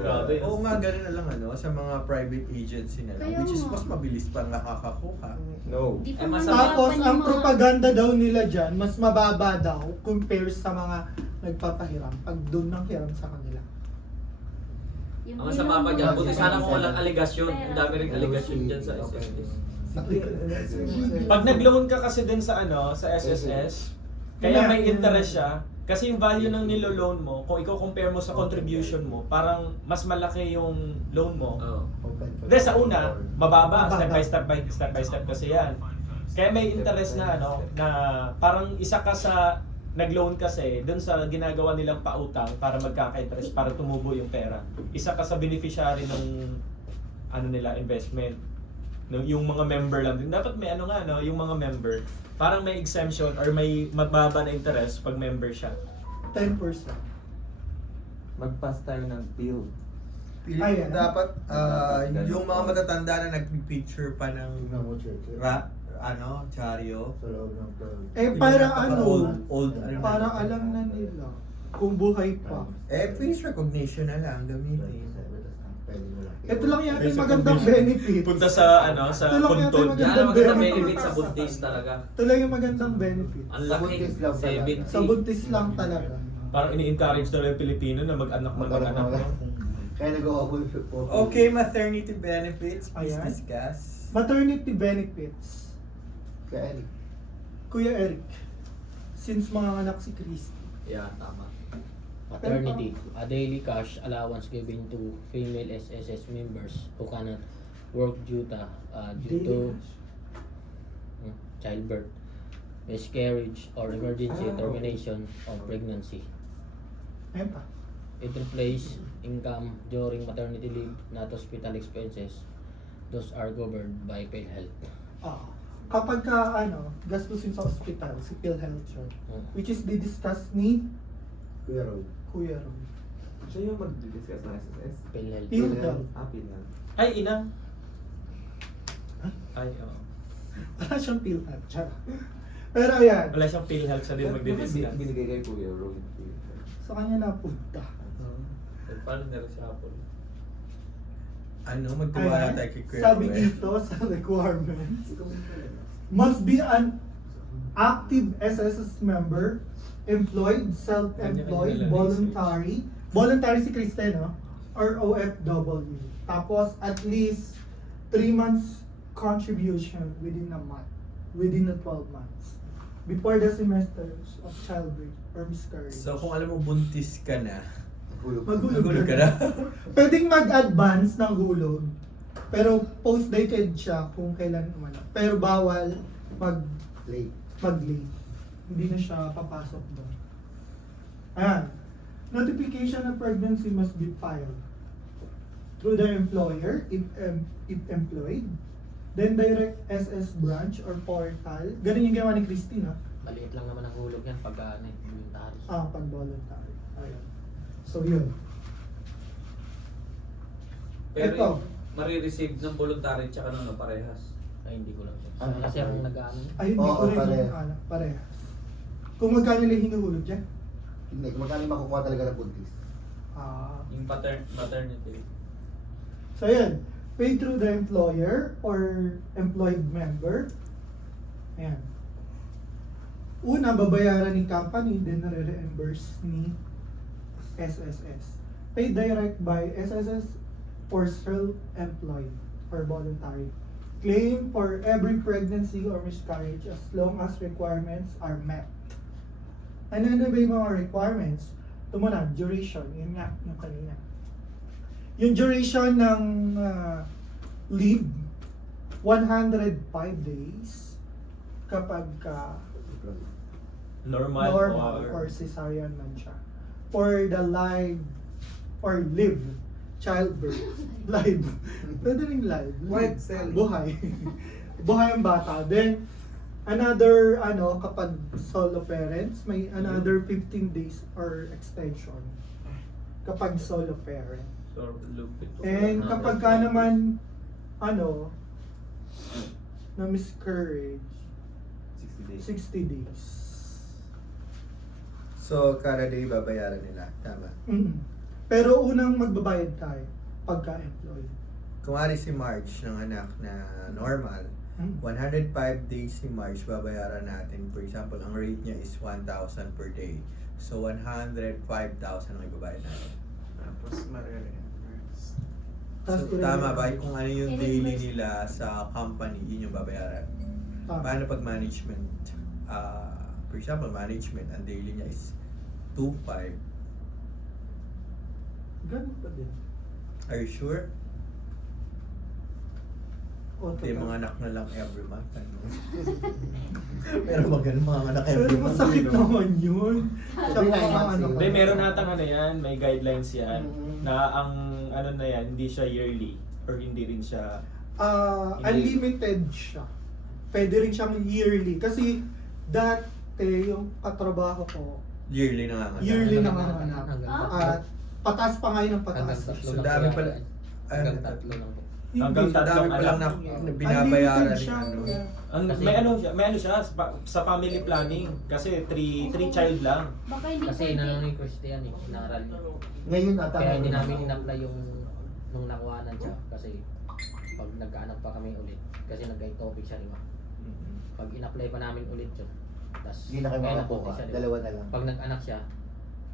Grabe. Oo nga, ganun na lang ano, sa mga private agency na lang, Kaya which is nga. mas mabilis pa nakakakuha. No. Di pa Eh, man masama. Tapos, hirapan ang yung mga- propaganda daw nila dyan, mas mababa daw compare sa mga nagpapahiram pag doon nang hiram sa kanila. Yung Ang masama pa dyan, buti sana kung walang Pera. aligasyon. Ang dami rin aligasyon dyan sa SSS. Pag nag-loan ka kasi din sa ano, sa SSS, kaya may interest siya. Kasi yung value ng nilo-loan mo, kung i-compare mo sa contribution mo, parang mas malaki yung loan mo. Oo. Hindi, sa una, mababa, Mababa. step by step kasi yan. Kaya may interest na ano, na parang isa ka sa nag-loan kasi dun sa ginagawa nilang pautang para magkaka-interest, para tumubo yung pera. Isa ka sa beneficiary ng ano nila, investment. No, yung mga member lang din. Dapat may ano nga, no, yung mga member, parang may exemption or may mababa na interest pag member siya. 10%. Mag-pass tayo ng bill. Ayan. Dapat yung mga matatanda na nagpipicture pa ng rap, ano, charyo. Sa loob ng tao. Eh, para ano, Old, ano para na. alam na nila kung buhay pa. Eh, face recognition na lang gamitin. Ito lang yata yung magandang benefit. Punta sa ano, sa Ito lang yata puntod. yung Yan ang magandang magandang benefit. benefit sa buntis talaga. Ito lang yung magandang benefit. Ang laki, buntis lang pala. 70. Sa buntis lang talaga. Parang ini-encourage na yung Pilipino na mag-anak na mag-anak. Kaya nag-uwabol po. Okay, maternity benefits, please Ayan. discuss. Maternity benefits. Kaya Eric. Kuya Eric, since mga anak si Christy. Yeah, tama. Maternity, a daily cash allowance given to female SSS members who cannot work due to childbirth, miscarriage, or emergency termination of pregnancy. Ayun pa. It replaces income during maternity leave, not hospital expenses. Those are governed by PhilHealth. Kapag ka, gastusin sa hospital, si PhilHealth yun. Which is di-discuss ni Kuya Roy. Kuya Ron. Siya yung mag-discuss ng SSS? PhilHealth. PhilHealth. PhilHealth. Ay, ina. Ay, oo. Wala siyang PhilHealth. Charot. Pero ayan, Wala siyang PhilHealth, siya din magdi-discuss. Binigay kay Kuya Roy. sa kanya napunta. Paano na rin siya po? Ano, magtiwala Ayan, tayo kay Kuya sabi Ruel. dito sa requirements, must be an active SSS member, employed, self-employed, voluntary si Kristen, no? Or OFW. Tapos at least 3 months contribution within a month, within the 12 months, before the semesters of childbirth or miscarriage. So kung alam mo buntis ka na, Maghulog ka na. Pwedeng mag-advance ng hulog, pero post-dated siya kung kailan umano. Pero bawal Late. mag-late. Hindi na siya papasok doon. Ayan. Notification of pregnancy must be filed through the employer if employed. Then direct SS branch or portal. Ganun yung ginawa ni Christine, no? Maliit lang naman ang hulog yan pag voluntary. Pag voluntary. Ayan. So yun. Pero Ito. marireceive ng voluntary tsaka ng parehas. Ay, hindi ko lang siya. Ano Kasi ba? ang nag-ano. Ay, hindi ko rin pareha. yung parehas. Kung magkano lang hinuhulog dyan? Hindi, kung magkano yung makukuha talaga ng buntis. Yung maternity. So yan, paid through the employer or employed member. Ayan. Una, babayaran ni company, then nare-reimburse ni SSS. Paid direct by SSS or self-employed or voluntary. Claim for every pregnancy or miscarriage as long as requirements are met. Ano ba yung mga requirements? Ito muna, duration. Yun nga, yung kanina. Yung duration ng leave, 105 days kapag ka Normal, or cesarean man siya. For the live or live childbirth. Live. Pwede rin live. White cell. Buhay. Buhay ang bata. Then, another, kapag solo parents, may another 15 days or extension. Kapag solo parent. So, lupit. And kapag ka naman, na miscarriage, 60 days. 60 days. So kada day babayaran nila, tama. Pero unang magbabayad tayo pagka-employed. Kung ari si Marge ng anak na normal, 105 days si Marge babayaran natin. For example, ang rate niya is 1,000 per day. So 105,000 ang ibabayad natin. Tapos marireimburse. Tapos So tama ba? Kung ano yung daily nila sa company, yun yung babayaran. Tama. Paano pag management? For example, management, ang daily niya is 2,500. Ganun pa din. Are you sure? Total. Mga anak na lang every month. Ano? Pero ganun mga anak Pero every month. masakit no? naman yun. Every nine months ano yun. Hindi, meron natang yan, may guidelines yan, na ang na yan, hindi siya yearly, or hindi rin siya... Unlimited siya. Pwede rin siyang yearly. Kasi dati yung katrabaho ko, Yearly na nga. yearly na nga anak. Hanggang At pataas pa ngayon ng Hanggang pataas. tatlo So, lang dami po pala. yata. Hanggang tatlo lang po. Hanggang Hindi. tatlo. Dami pa lang na Unlimited binabayaran ni siya. ano. Kasi- May ano siya sa family planning, kasi 3 child lang. Baka hindi Kasi pwede. inano ni Christian eh, inaral niya. Ngayon ata. Kaya hindi namin in-apply yung nung nakuhanan siya kasi pag nagkaanak pa kami ulit kasi nagka-ectopic siya, di ba? Pag in-apply pa namin ulit yun, tapos Hindi na kayo kaya makakuha. napunti siya, di ba? Dalawa na lang. Pag nag-anak siya,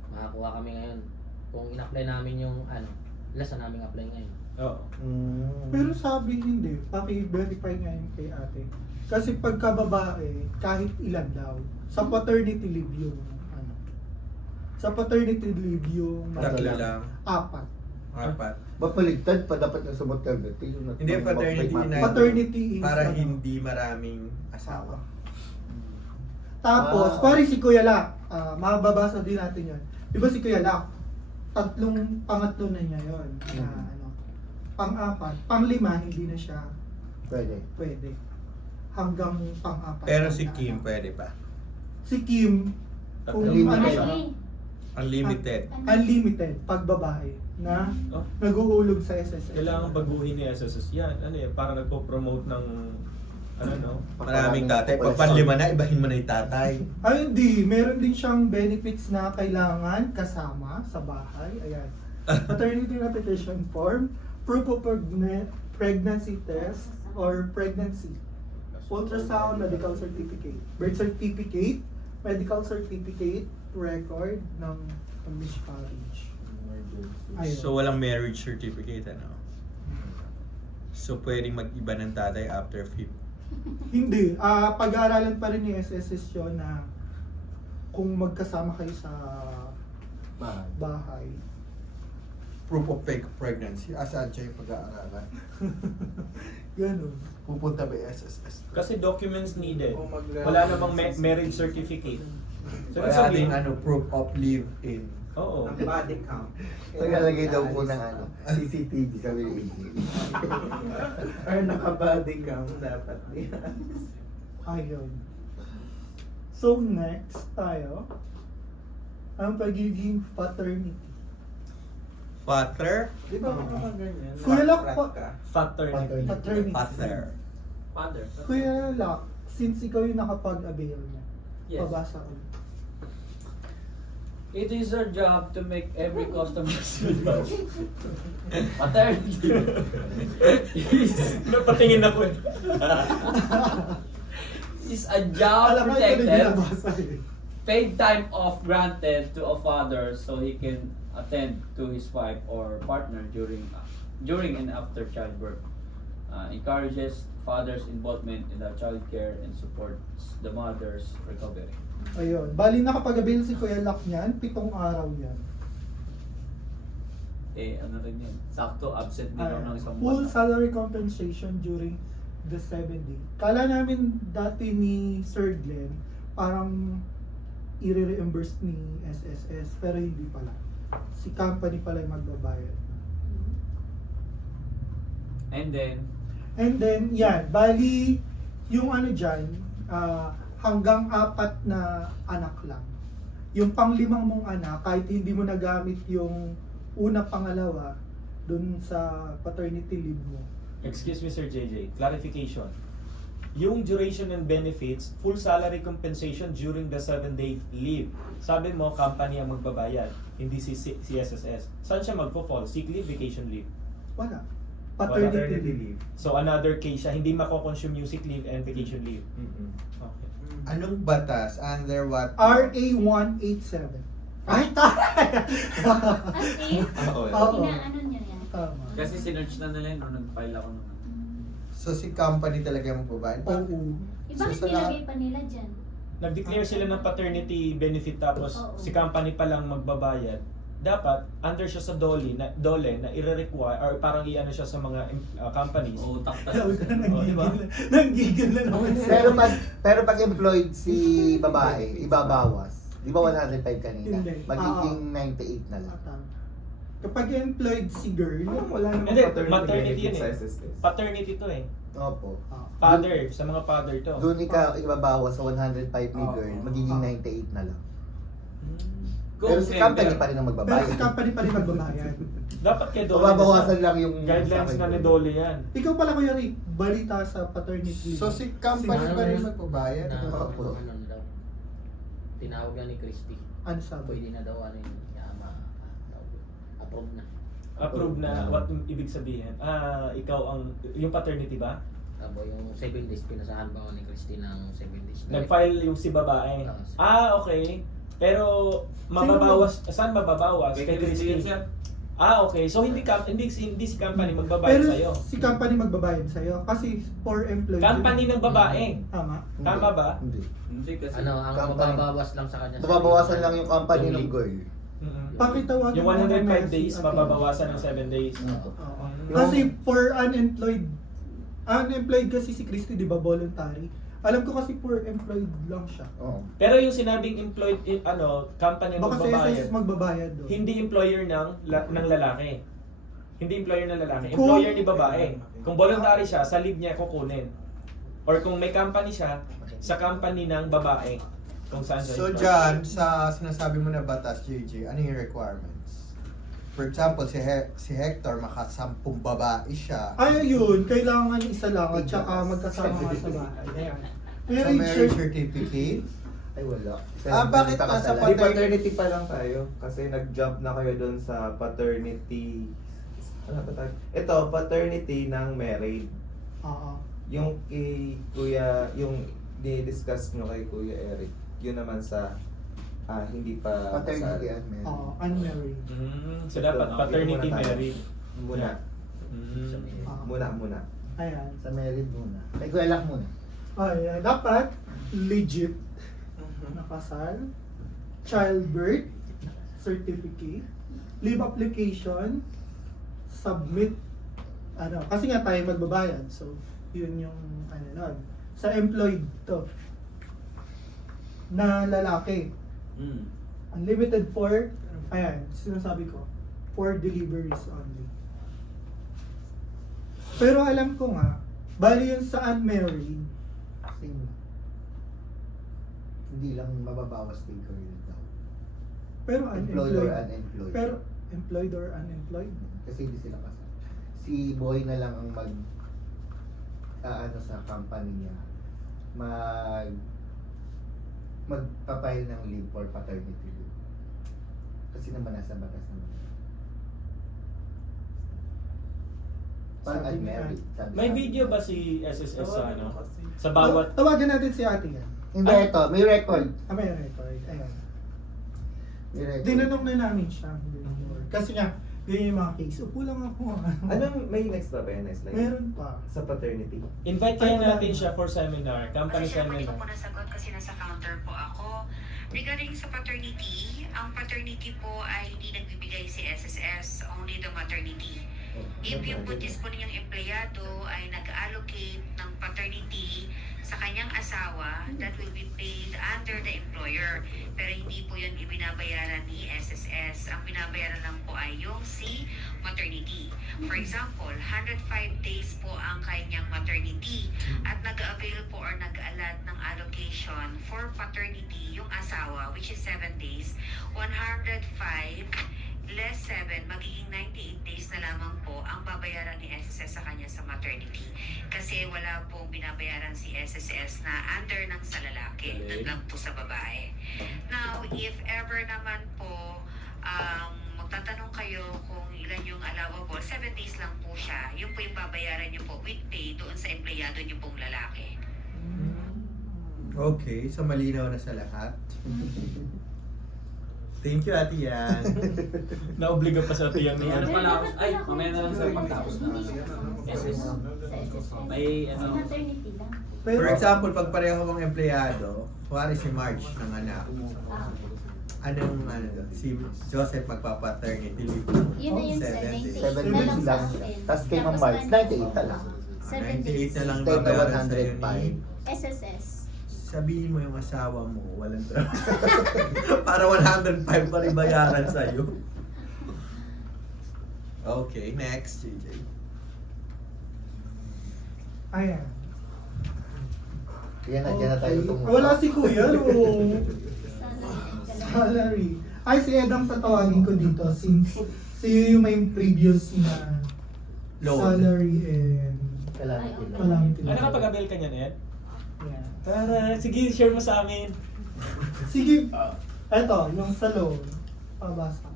makakuha kami ngayon. Kung in-apply namin yung last na namin apply ngayon. Oo. Pero sabi hindi, paki-verify ngayon kay ate. Kasi pagka babae, kahit ilan daw, sa paternity leave yung sa paternity leave yung Tatlo lang. 4. 4. Ba't paligtad pa dapat yung sa maternity? Hindi, paternity na. Paternity is Para hindi maraming asawa. Tapos, pari si Kuya Lak, mababasa din natin yun. Di ba si Kuya Lak, pangatlo na niya yun. Pang-4, pang-5, hindi na siya pwede. Hanggang pang-4. Pero si Kim pwede pa. Si Kim, kung Unlimited. Unlimited. unlimited, pag babae, na naguhulog sa SSS. Kailangan baguhin ni SSS yan. Parang nagpo-promote ng Maraming tatay. Pag panlima na, ibahin mo na yung tatay. Ay, hindi. Meron din siyang benefits na kailangan kasama sa bahay. Ayan. Maternity notification form, proof of pregnancy test or pregnancy, ultrasound, medical certificate, birth certificate, medical certificate, record ng miscarriage. Ayun. So, walang marriage certificate, ano? So, pwedeng mag-iba ng tatay after 5. Hindi. Pag-aaralan pa rin ni SSS yun na kung magkasama kayo sa bahay. Proof of fake pregnancy. Asaan siya yung pag-aaralan? Ganun. Pupunta ba yung SSS? Kasi documents needed. Kung Wala namang marriage certificate. So, Wala din proof of live-in. Oo. Ang body count. Naglalagay daw po ng CCTV sabi ni AJ. Or naka-body count dapat din. Ayun. So next tayo, ang pagiging paternity. Father? Di ba mga ganyan? Kuya Lak, Paternity. paternity. Father. Kuya Lak, since ikaw yung nakapag-avail niya, Yes. pabasa ko. It is our job to make every customer know. Paternity. Napatingin ako eh. Is a job Alam mo, ito na protected, binabasa eh. paid time off granted to a father so he can attend to his wife or partner during and after childbirth. Encourages father's involvement in the child care and supports the mother's recovery. Ayun. Bali nakapag-avail si Kuya Lak niyan, 7 araw yan. Ano rin yan? Sakto, absent din ako ng isang Full buwan. salary compensation during the 7 day. Kala namin dati ni Sir Glenn, parang i-reimburse ni SSS, pero hindi pala. Si company pala yung magbabayad. And then, yan, bali, yung dyan, hanggang 4 na anak lang. Yung pang-5 mong anak, kahit hindi mo nagamit yung una, pangalawa, dun sa paternity leave mo. Excuse me, Sir JJ. Clarification. Yung duration and benefits, full salary compensation during the 7-day leave. Sabi mo, company ang magbabayad, hindi si SSS. Saan siya magpo-fall? Sick leave, vacation leave? Wala. Paternity leave. So another case siya, hindi mako-consume yung sick leave and vacation leave. Okay. Anong batas? Under what? RA 187. Ay, taray! As in, Oo. inaano niya yan. Tama. kasi sinerch na nila yun nung nag-file ako nung So, si company talaga yung magbabayad? Oo. Eh, bakit So, sa lahat- nilagay pa nila dyan? Nag-declare sila ng paternity benefit tapos Oo. si company pa lang magbabayad. Dapat under siya sa dole na i-require or parang i-ano siya sa mga companies. Oo, taktas. Sabi ko na Oh, diba? nanggigil na naman siya. Pero pag employed si babae, ibabawas. Di ba 105 kanina? Hindi. Magiging 98 na lang. Kapag employed si girl, Wala namang Hindi, paternity maternity benefit yun sa eh. SSS. Paternity to eh. Opo. Father, sa mga father to. Doon ibabawas sa 105 ni girl, magiging 98 na lang. Pero si company pa rin ang pero magbabayad. si company pa rin magbabayad. Dapat kay Dole. Babawasan lang yung guidelines na ni Dole yan. Ikaw pala Kuya Rick, balita sa paternity. So, si company pa rin magbabayad? Na, Opo. ano na daw. Tinawag na ni Christy. Ano sabi? Pwede na daw ano yun. Approve na. Approve na, what ibig sabihin? Ikaw ang, yung paternity ba? Abo, yung 7 days, pinasahan ba ako ni Christine ng 7 days? Nag-file yung si babae. Okay. Pero mababawas, saan mababawas? Kay Christine. Okay. So hindi si company magbabayad Pero sa'yo. si company magbabayad sa'yo kasi for employee. Company ng babae. Tama. Tama ba? Hindi kasi Ano, ang mababawas lang sa kanya. mababawasan lang yung company ng girl. Pakitawag Yung 105 days, mababawasan ng 7 days. Oo. Kasi for unemployed kasi si Christy, di ba, voluntary? Alam ko kasi for employed lang siya. Pero yung sinabing employed, company ang Baka sa magbabayad, SSS magbabayad doon. hindi employer ng lalaki. Hindi employer ng lalaki. Employer ni babae. Kung voluntary siya, sa leave niya kukunin. Or kung may company siya, sa company ng babae. Kung saan siya So employed. dyan, sa sinasabi mo na batas, JJ, ano yung requirements? For example, si Hector, makasampung babae siya. Ay, yun. Kailangan isa lang at saka magkasama ka sa bahay. Ayan. Sa marriage certificate? Ay, wala. Bakit nasa Di paternity pa lang tayo kasi nag-jump na kayo doon sa paternity. Ano ba tayo? Ito, paternity ng married. Oo. Yung kay Kuya, yung di-discuss nyo kay Kuya Eric, yun naman sa hindi pa Paternity kasal. and married. Oo, unmarried. So dapat paternity Muna tayo. married. Muna. Oo. Muna. Ayan. Sa married muna. Kay Kuya Lak muna. Ayan. Dapat legit na kasal, childbirth certificate, leave application, submit, kasi nga tayo magbabayad. So, yun yung nun. Sa employed to na lalaki. Unlimited for, ayan, sinasabi ko, for deliveries only. Pero alam ko nga, bali yun sa unmarried, Same. Hindi lang mababawas kay girl daw. pero Employed or unemployed. unemployed. Pero employed or unemployed? Kasi hindi sila kasal. Si boy na lang ang sa company niya magpapile ng leave for paternity leave. Kasi naman nasa batas naman. Parang Sabi unmarried. May video ba si SSS sa sa bawat Tawagan natin si ate yan. Hindi ito, may record. May record. Ayan. May record. Tinanong na namin siya. Kasi nga, yun yung mga case. Upo lang ako. May next ba yan? Next line? Meron pa. Sa paternity. invite kaya natin siya for seminar, company Kasi syempre hindi ko seminar. po nasagot kasi nasa counter po ako. Regarding sa paternity, ang paternity po ay hindi nagbibigay si SSS, only the maternity. If yung buntis po ninyong empleyado ay nag-allocate ng paternity sa kanyang asawa, that will be paid under the employer. Pero hindi po yun ibinabayaran ni SSS. Ang binabayaran lang po ay yung si maternity. For example, 105 days po ang kanyang maternity at nag-avail po or nag-allot ng allocation for paternity yung asawa, which is 7 days. 105 less 7, magiging 98 days na lamang po ang babayaran ni SSS sa kanya sa maternity. Kasi wala pong binabayaran si SSS na under ng sa lalaki. Doon lang po sa babae. Now, if ever naman po magtatanong kayo kung ilan yung allowable, 7 days lang po siya. Yun po yung babayaran niyo po with pay doon sa empleyado niyo pong lalaki. Okay, so malinaw na sa lahat. Thank you, Ate Yan. Naobliga pa sa tiyang May niya. ano pala ako, ay, mamaya na lang sa pagtapos na SS. May Maternity lang. For example, pag pareho mong empleyado, kuwari si Marge ng anak, si Joseph magpa-paternity leave. Yun na yung 7 days. 7 na lang days sa lang siya. Tapos kay Ma'am March, 98 na lang. 98 na lang Instead na babayaran sa'yo ni 105. SSS. sabihin mo yung asawa mo, walang trabaho. Para 105 pa rin bayaran sa'yo. Okay, next, JJ. Ayan. Yan na tayo tumuha. Wala si Kuya, no? Salary. Ay, si Edang tatawagin ko dito since yung may previous na Loan. salary and calamity. Nakapag-avail ka niyan, Ed? Yeah. Tara, sige, share mo sa amin. Sige, eto, yung sa loan, pabasa.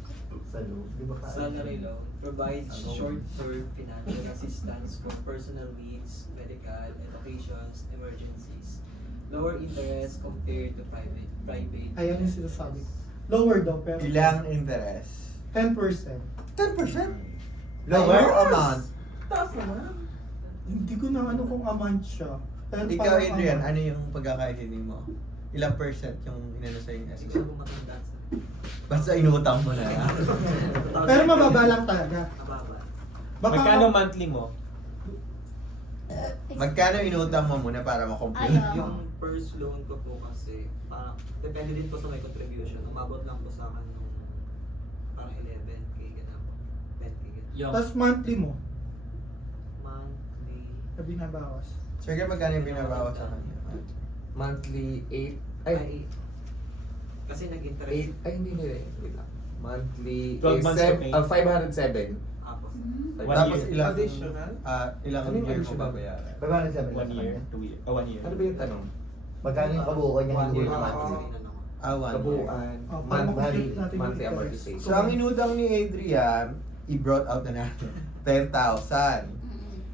Sa loob, di ba? Salary loan provides short-term financial assistance for personal needs, medical, educations, emergencies. Lower interest compared to private. Ayan yung sinasabi ko. Lower daw, pero Ilang interest? 10%. 10%? Lower? Amount. Taas naman. Hindi ko na ano kung amount siya. Pero Ikaw, parang Adrian, amount. ano yung pagkakaintindi mo? Ilang percent yung inano sa'yo yung Hindi SSS? ko matanda sa Basta inutang mo na. Pero mababa lang talaga. mababa. Baka, Magkano monthly mo? Magkano inutang mo muna para makompute? Ayaw. Yung first loan ko po kasi, parang, depende din po sa may contribution. Umabot lang po sa akin nung parang 11k ganun po. 10k ganun. Yung tas monthly mo, Monthly. na binabawas. Sir, magkano yung binabawas sa kanya? Monthly 8. Ay, kasi nag-interest. Hindi. Wait lang. Monthly 12 months to pay. 507. Apo. Hmm. Tapos year. ilang, Additional? ilang Ano yung year mo additional? babayaran? Magkano sabi 1 year, 2 year, 1 year. Ano ba yung tanong? Magkano yung kabuuan niya 1 year hinuhuli na monthly? Kabuuan, Oh, para monthly, makompute natin yung monthly interest. amortization. So, ang inutang ni Adrian, i-brought out na natin, 10,000.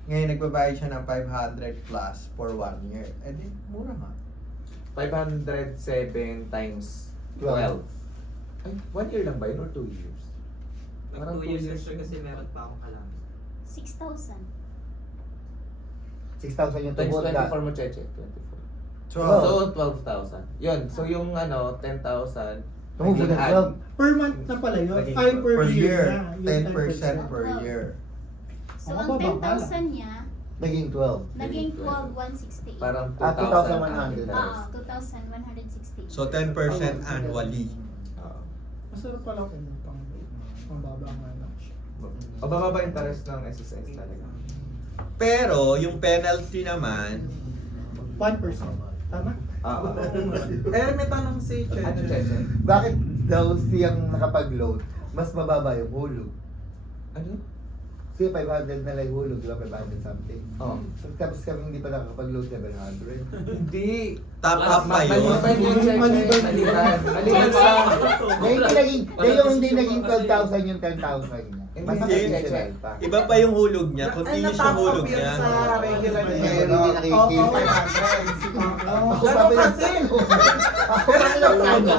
Ngayon, nagbabayad siya ng 500 plus for 1 year. Eh di, mura nga. 507 times 12. Ay, 1 year lang ba yun or 2 years? Parang 2 2 years years sir yun. kasi meron pa akong kalam. 6,000. 6,000 yung Times tubod 24 mo, Cheche. 24. So, 12,000. Yun. So, yung 10,000. Tumubod naging ng add. 12. Per month na pala yun. Naging 5 per, Per year, na. Yung 10% per Oh. year. So, Ang ang bababa 10,000 niya, Naging 12. naging 12,168. Parang 2,100. Oo, 2,160. So, 10% annually. Masarap pala kung pang mababa nga lang siya. O bababa interest ng SSS talaga. Pero, yung penalty naman, 1%. Tama? May tanong si Cheche. Ano, Cheche? Bakit daw siyang nakapag-load, mas mababa yung hulog? Ano? Siya 500 na lang yung hulog, di ba? 500 something. Oh. Tapos kami hindi pa nakakapag-load 700. Hindi. top up pa yun. Maliban yung Cheche. Maliban. Maliban sa... Yung hindi naging 12,000 yung 10,000 niya. Mas Hindi. additional pa. Iba pa yung hulog niya, continuous yung hulog niya. sa regular Hindi niya. nakikita. Ako pa Ganun kasi. Ako pa ano?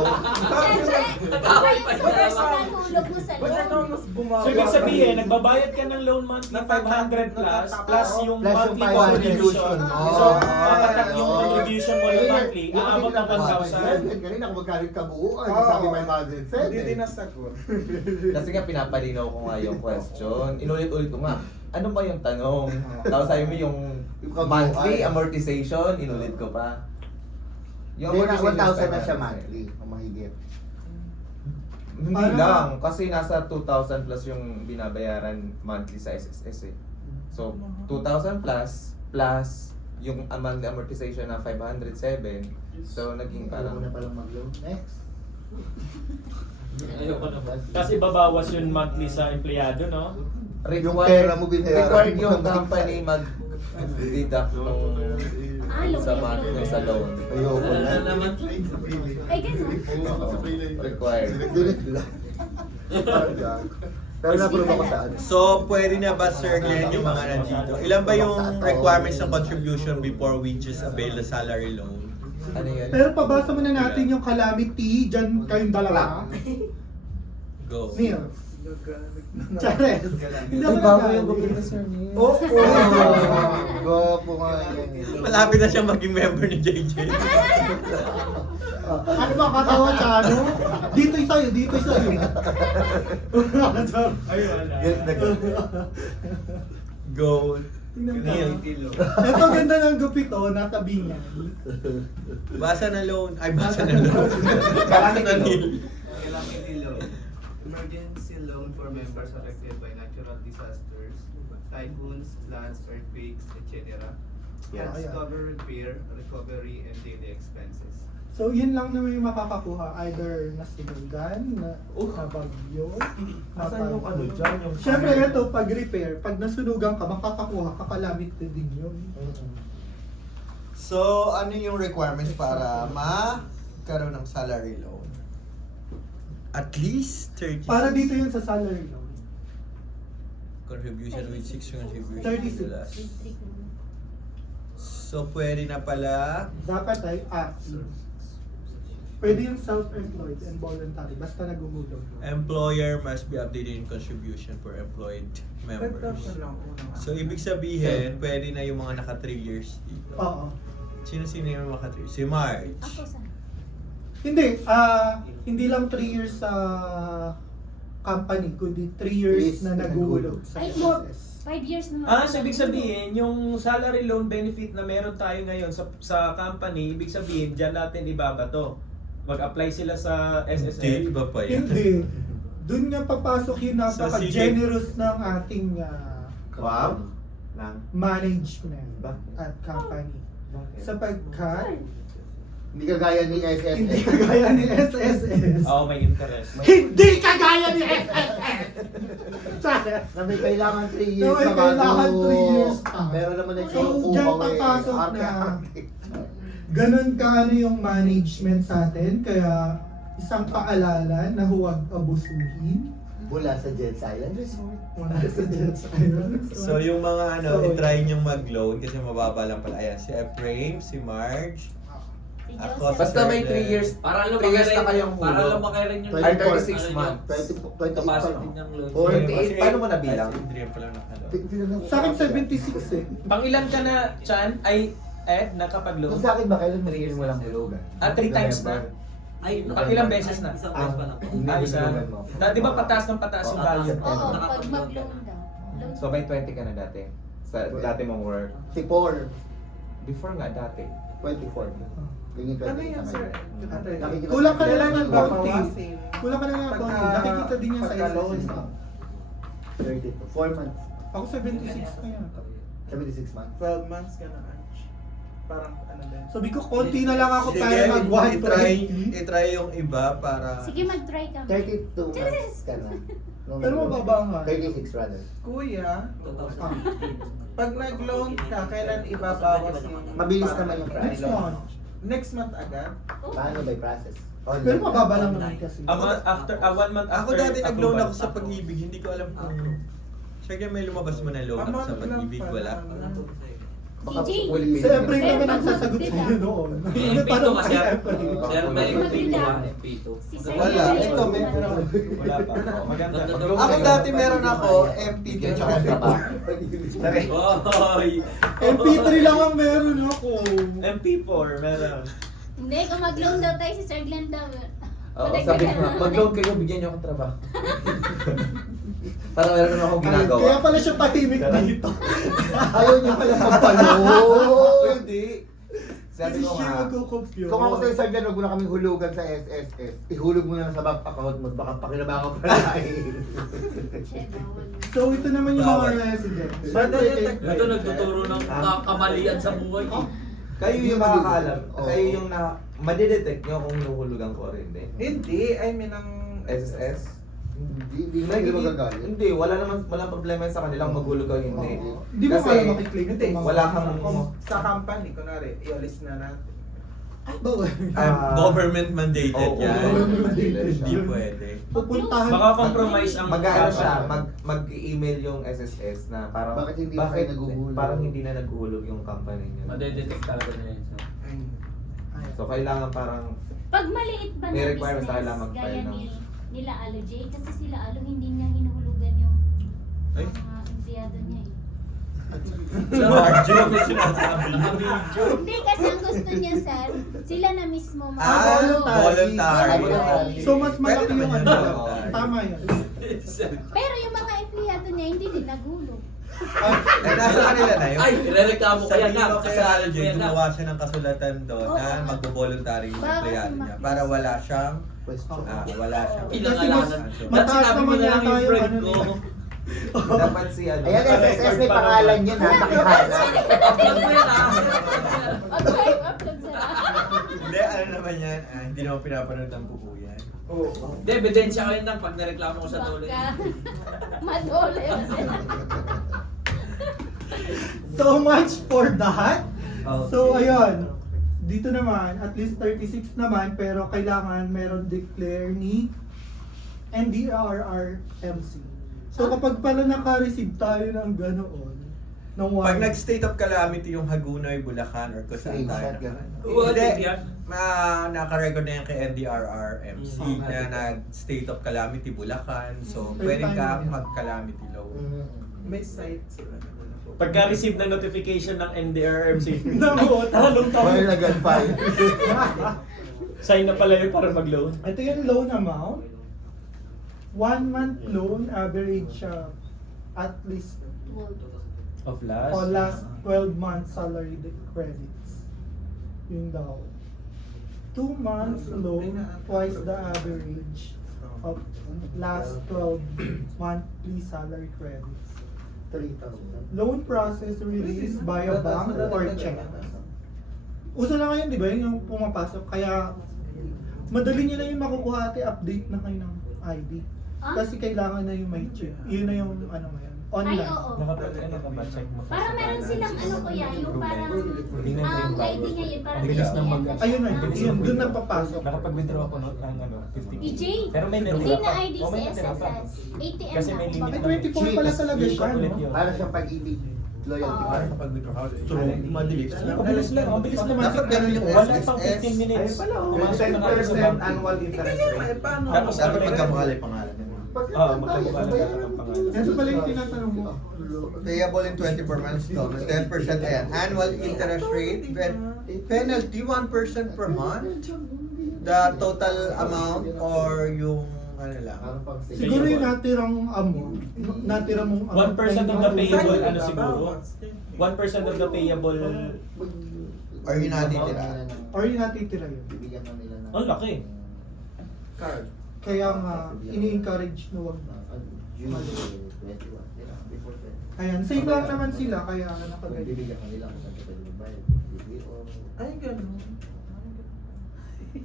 Iba yung personal hulog mo sa Ba't ikaw loan. mas bumawa? So, ibig sabihin, nagbabayad ka ng loan monthly 500 plus, plus yung Plus yung monthly 500. contribution. Oh. So, papatak yung contribution mo yung monthly, aabot ng 1,000. Kanina kung magkano kabuuan, Oo. sabi Hindi din 507. nasagot. Kasi nga pinapalinaw ko nga yung question. Inulit-ulit ko nga. Ano ba yung tanong? Tapos sabi mo yung Yung kabuuan. monthly amortization, inulit ko pa. Hindi na 1,000 na siya 500. monthly, o mahigit. Hindi Parang- lang, kasi nasa 2,000 plus yung binabayaran monthly sa SSS eh. So, 2,000 plus yung monthly amortization na 507. So, naging Alam mo parang... na palang mag-load. Next. Ayoko na ba? Kasi babawas yung monthly sa empleyado, no? Yung pera mo binayaran. Required yung company mag-deduct nung sa monthly sa loan. Ayoko na. Ay, ganun. Required. Dinit lang. Pero na-approve ako sa ano. So, pwede na ba, Sir Glenn, yung mga nandito? Ilan ba yung requirements ng contribution before we just avail the salary loan? Ano yun? Pero pabasa muna natin yung calamity, dyan kayong dalawa. Go. Meals. Chares. Hindi Ay, ako bago nagalit. yung gupit na Sir Neil. Oo. Gopo nga yan. Malapit na siya maging member ni JJ. Ano ba katawa ka, ano? Dito'y sa'yo, dito'y sa'yo. Ay, wala. Go. Tingnan Neil. mo. Ito ganda ng gupit, oh, natabi niya. Basa na loan. Ay, basa na loan. Basa na Neil. Calamity loan. Emergency loan for members affected by natural disasters, typhoons, floods, earthquakes, etc. Yeah. Helps cover repair, recovery, and daily expenses. So, yun lang na may makakakuha. Either nasunugan, nabagyo, Asan yung ano dyan? Yung Siyempre, ito, pag repair, pag nasunugan ka, makakakuha ka, kalamit din yun. So, ano yung requirements para magkaroon ng salary loan? At least 30. Para dito yun sa salary loan. Contribution with 6 contribution. 36. to last. So, pwede na pala. Dapat ay active. Pwede yung self-employed and voluntary, basta nagumulong. Employer must be updated in contribution for employed members. So, ibig sabihin, pwede na yung mga naka 3 years dito. Oo. Sino-sino yung naka 3 years? Si Marge. Ako sa. Hindi lang 3 years sa company, kundi 3 years na naguhulog sa Ay, more. SSS. 5 years naman. So ibig sabihin, yung salary loan benefit na meron tayo ngayon sa company, ibig sabihin, dyan natin ibabato. Mag-apply sila sa SSL. Hindi, iba pa yan. Hindi. Doon nga papasok yung napaka-generous ng ating Wow. management Bakit? at company. Bakit? Sapagkat Hindi kagaya ni SSS. hindi kagaya ni SSS. Oo, may interest. Hindi kagaya ni SSS! Na may kailangan 3 years Na may na bago. kailangan 3 years pa. Meron naman na So, dyan papasok na ganun ka ano yung management sa atin, kaya isang paalala na huwag abusuhin. Mula sa Jets Island Resort. Mula sa Jets Island. So, yung mga So, i-try nyong mag-loan kasi mababa lang pala. Ayan, si Ephraim, si Marge. Si Ako, Joseph. Basta may 3 years. Para 3 lumaki years na rin, kayong para hulog. lumaki rin yung Ay, 36 months. 28 capacity niyang loan. 48, paano mo nabilang? Si Adrian pala nakalo. Sa akin 76 eh. Pang ilan ka na, Chan? Ay, Ed, nakapag-loan? Kung sa akin ba, kailan 3 years mo lang hulugan? 3 times na? Ay, Pang ilang beses na? Isang beses pa lang po. Isa. Di ba pataas ng pataas yung value? Oo, pag mag-loan daw. Loan. So may 20 ka na dati? Sa dati mong work? 24. Before nga dati. 24. Ganyan 20 Ano yan, sir? Kulang ka na lang ng Kailangan konti. babawasin. Kulang ka na lang ng konti. Nakikita din yan sa Pagka-loan. SSS. 32. 4 months. Ako 76 na yata. 76 months. 12 months ka na, Ange. Parang ano din. Sabi ko, konti na lang ako Sige, para mag-1 to i-try, 80. i-try yung iba para... Sige, mag-try ka. 32 months ka na. Pero mababa nga. 36 rather. Kuya, 2018. pag nag-loan ka, kailan ibabawas yung... Mabilis naman yung parang- Next month. Next month agad? Paano by process? Pero mababa lang naman kasi. A month after, 1 month after Ako dati nag-loan approval. ako sa pag-ibig, hindi ko alam kung... Sige, may lumabas mo na loan ako sa pag-ibig, wala. Baka Si Jay. fully Si paid. Efrain naman ang sasagot sa iyo noon. MP2 Parang kasi. kay Efrain. Sir, may MP2 ba? MP2. Si Sir Wala, Jay. ito may Wala pa. Maganda. Ako dati meron ako, MP2 tsaka Oy! MP3 lang ang meron ako. MP4, meron. Hindi, kung mag-loan daw tayo si Sir Glenn daw. Oo, sabi ko nga, mag-loan kayo, bigyan niyo akong trabaho. Para meron naman akong ginagawa. Kaya pala siya tahimik dito. Ayaw niya pala magpalo. Hindi. Sabi Kasi ko siya nga, magkukumpyo. Kung ako sa'yo, Sargan, huwag mo na kaming hulugan sa SSS. Ihulog mo na lang sa bank account mo. Baka pakinabangan pa rin. So ito naman yung mga resident. Ito nagtuturo ng kamalian sa buhay. kayo yung makakaalam. Kayo yung madidetect nyo kung hinuhulugan ko rin. Hindi, I mean ang... SSS? Hindi magagalit. Hindi, walang problema yun sa kanilang maghulog o hindi. Di mo kaya makiklaim Hindi, ito, mga- wala kang... Sa company, kunwari, i-alis na natin. Ay, bawal. Government mandated Oo, yan. government mandated siya. Hindi pwede. Pupuntahan. Baka compromise ang Mag-ano siya, mag-email yung SSS na parang Bakit hindi pa kayo naguhulog? parang hindi na naghulog yung company niyo. Madedetect talaga nila yun. So kailangan parang Pag maliit ba May na requirements na business, kailangan mag-file gaya ng- nila Alo J, kasi sila Alo hindi niya hinuhulugan yung Ay? mga empleyado niya eh. Sa Marjo, may sinasabi. Hindi, kasi ang gusto niya, sir, sila na mismo Voluntary. So mas malaki Pwede yung naman ano. yun. Tama yun. Pero yung mga empleyado niya, hindi din naghulog. Eh, nasa kanila na yun. Ay, irereklamo ko yan Sabihin na. mo kay Alo J, Yan na. gumawa siya ng kasulatan doon na Oo. magbo-voluntary yung Bakit empleyado niya sumakit? para wala siyang Question. wala siyang Pinangalanan. Mataas Dahil sinabi mo naman na lang yata yung yung friend ano ko. nila. dapat si ano. Ayan, SSS may pangalan yun ha, nakihanap. Upload mo yan ah. Upload sa Hindi, ano naman yan, hindi naman pinapanood ng buko yan. Hindi, ebidensya ko yun lang pag nareklamo ko sa tuloy. Baka madole. So much for that. Okay. So ayun. Dito naman, at least 36 naman, pero kailangan meron declare ni NDRRMC. So kapag pala naka-receive tayo ng ganoon, ng Pag warning, nag-state of calamity yung Hagunoy, Bulacan, or kung saan tayo What Hindi, if yan? naka-record na yan kay NDRRMC na nag-state of calamity Bulacan. So, pwede ka mag-calamity law. May site sila. Pagka-receive ng notification ng NDRRMC, Naku, talong tayo. Fire na gunfire. Sign na pala yun para mag-loan. ito yung loan amount. 1 month loan, average at least Of last? o last 12 months salary credits. Yun daw. 2 months loan, twice the average of last 12 monthly salary credits. 3,000. Loan process released by a bank or check. Uso na ngayon, di ba, yung pumapasok. Kaya, madali nyo na yung makukuha ate, update na kayo ng ID. Kasi kailangan na yung may check. Yun na yung ano ngayon. Online. Ay, oo. Nakapag-ano ka ba? Check mo. Parang meron silang ano kuya, yung parang ID ngayon, parang Bilis na mag- Ayun na, yun, doon na papasok. Nakapag-withdraw ako ng 50. EJ, Pero may hindi natira na pa. ID Oh, sa may natira pa. SSS. ATM Kasi na. may limit Ay, 24 pala talaga siya, no? Para siyang pag-ibig. Loyalty Para card. kapag withdraw, madilis lang. Mabilis lang, mabilis naman. Dapat ganun yung Wala SSS. pang 15 minutes. Pumasok na kayo sa bank. Annual interest rate. Tapos Dapat ano pagkamuhalay pangalan mo. Oo, magkamukha na tayo ng pangalan. Ito pala yung tinatanong mo. Payable in 24 months installment, 10% ayan. Annual interest rate, penalty 1% per month. The total amount or yung ano lang. Siguro yung natirang amount, natira mong 1% of the payable, ano siguro? 1% of the payable, Or yung natitira. Or yung natitira yun. Bibigyan ka nila ng ang laki. card. Kaya nga, ini-encourage na wag na. June 21. Before 20. Ayan, same lang naman sila, kaya nakaganyan. Bibigyan ka nila kung saan ka pwede magbayad. BDO. Ay, ganun.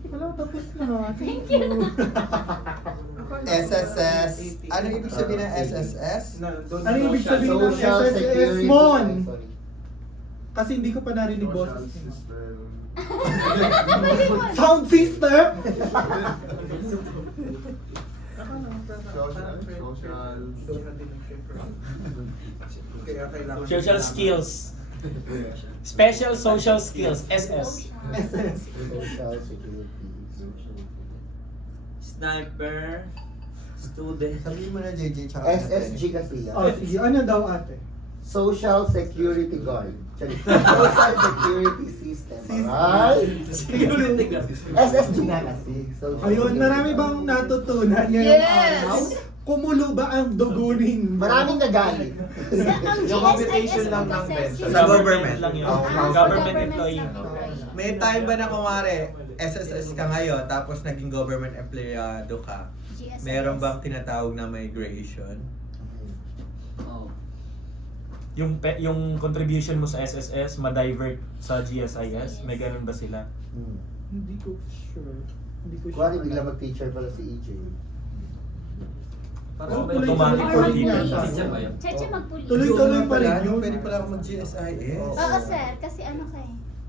Wala, tapos na. Thank you. SSS. Ano ibig sabihin ng SSS? Ano yung ibig sabihin ng Social SSS Security. Mon? Sorry. Kasi hindi ko pa narinig boses. Sound system? Social skills. Special social skills, SS. SS. Social Security. Sniper, student. Sabihin mo na JJ tsaka SSG kasi yan. Oh, sige, ano daw ate? Social Security Guard. Social Security System. Alright? Security guard. SSG nga kasi. Social Ayun, Security marami Guard. bang natutunan ngayong Yes! araw? Kumulo ba ang dugunin? Maraming nagalit. Ang Yung computation lang ng GSIS pension. Sa government. lang yun. Ah, Government employee. May time ba na kumare, SSS ka ngayon, tapos naging government empleyado ka, GSIS. meron bang tinatawag na migration? Oh. Yung contribution mo sa SSS, ma-divert sa GSIS, may ganun ba sila? Hindi ko sure. Hindi ko Kuwari sure. bigla mag-teacher pala si EJ. Oh, Automatic tuloy-tuloy for pa rin teachers. yata. Teacher ba yun? Cheche magpulis. Tuloy-tuloy pa rin yun. Pwede pala ako mag-GSIS. Oo sir, kasi ano kay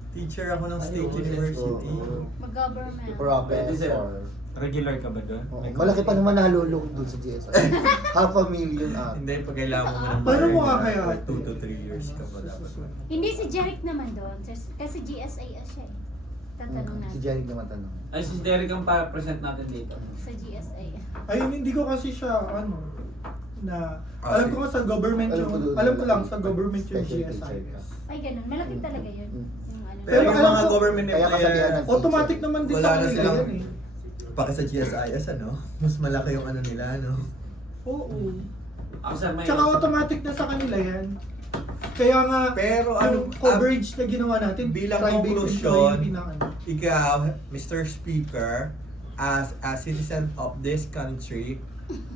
Teacher ako ng State University. mag-government. Professor. Regular ka ba doon? Oo, malaki pa naman nalulong dun sa GSI. Half a million ah. Hindi, pag kailangan mo ng Paano mo regular, kaya? 2 to 3 years ka pa dapat. Hindi si Jeric naman doon, kasi GSIS siya eh. Tatanong Si natin. Jerry naman tanong. Ay, si Derek ang pa-present natin dito. Sa GSIS. Ayun, hindi ko kasi siya, ano, na, Ah, alam ko nga sa government Alam ko yung, doon. alam ko lang sa government yung Special teacher GSIS. ka. Ay ganun, malaki talaga yun. Yung ano. Pero yung alam mga ko- government Kaya kasabihan employer, ng Automatic naman din wala sa na kanila silang yan eh. paki sa GSIS, ano? Mas malaki yung ano nila, ano? Oo. Ako sir, may... Tsaka automatic na sa kanila yan. Kaya nga, Pero yung ano, coverage na ginawa natin, bilang private conclusion, employee na ano. ikaw, Mr. Speaker, as a citizen of this country,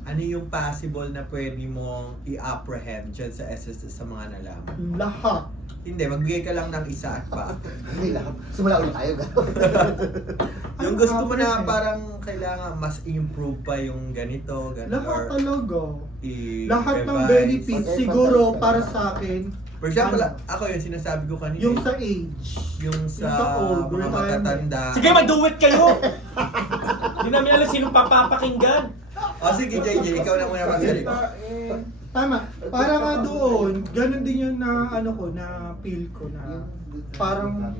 ano yung possible na pwede mong i-apprehend dyan sa SSS sa mga nalaman? Lahat. Hindi, magbigay ka lang ng isa at pa. Hindi lang. Simula ulit tayo. Yung gusto mo na parang kailangan mas improve pa yung ganito, ganito, Lahat talaga. i-revise. Lahat ng benefits siguro para sa akin, For example, ano, ako yung sinasabi ko kanina. yung sa age. yung sa yung sa old, mga retirement. matatanda. Sige, mag-do it kayo! Hindi namin alam sinong papapakinggan. O sige, JJ, ikaw na muna magsalita. Tama. Para nga doon, ganun din yung na ano ko, na feel ko na parang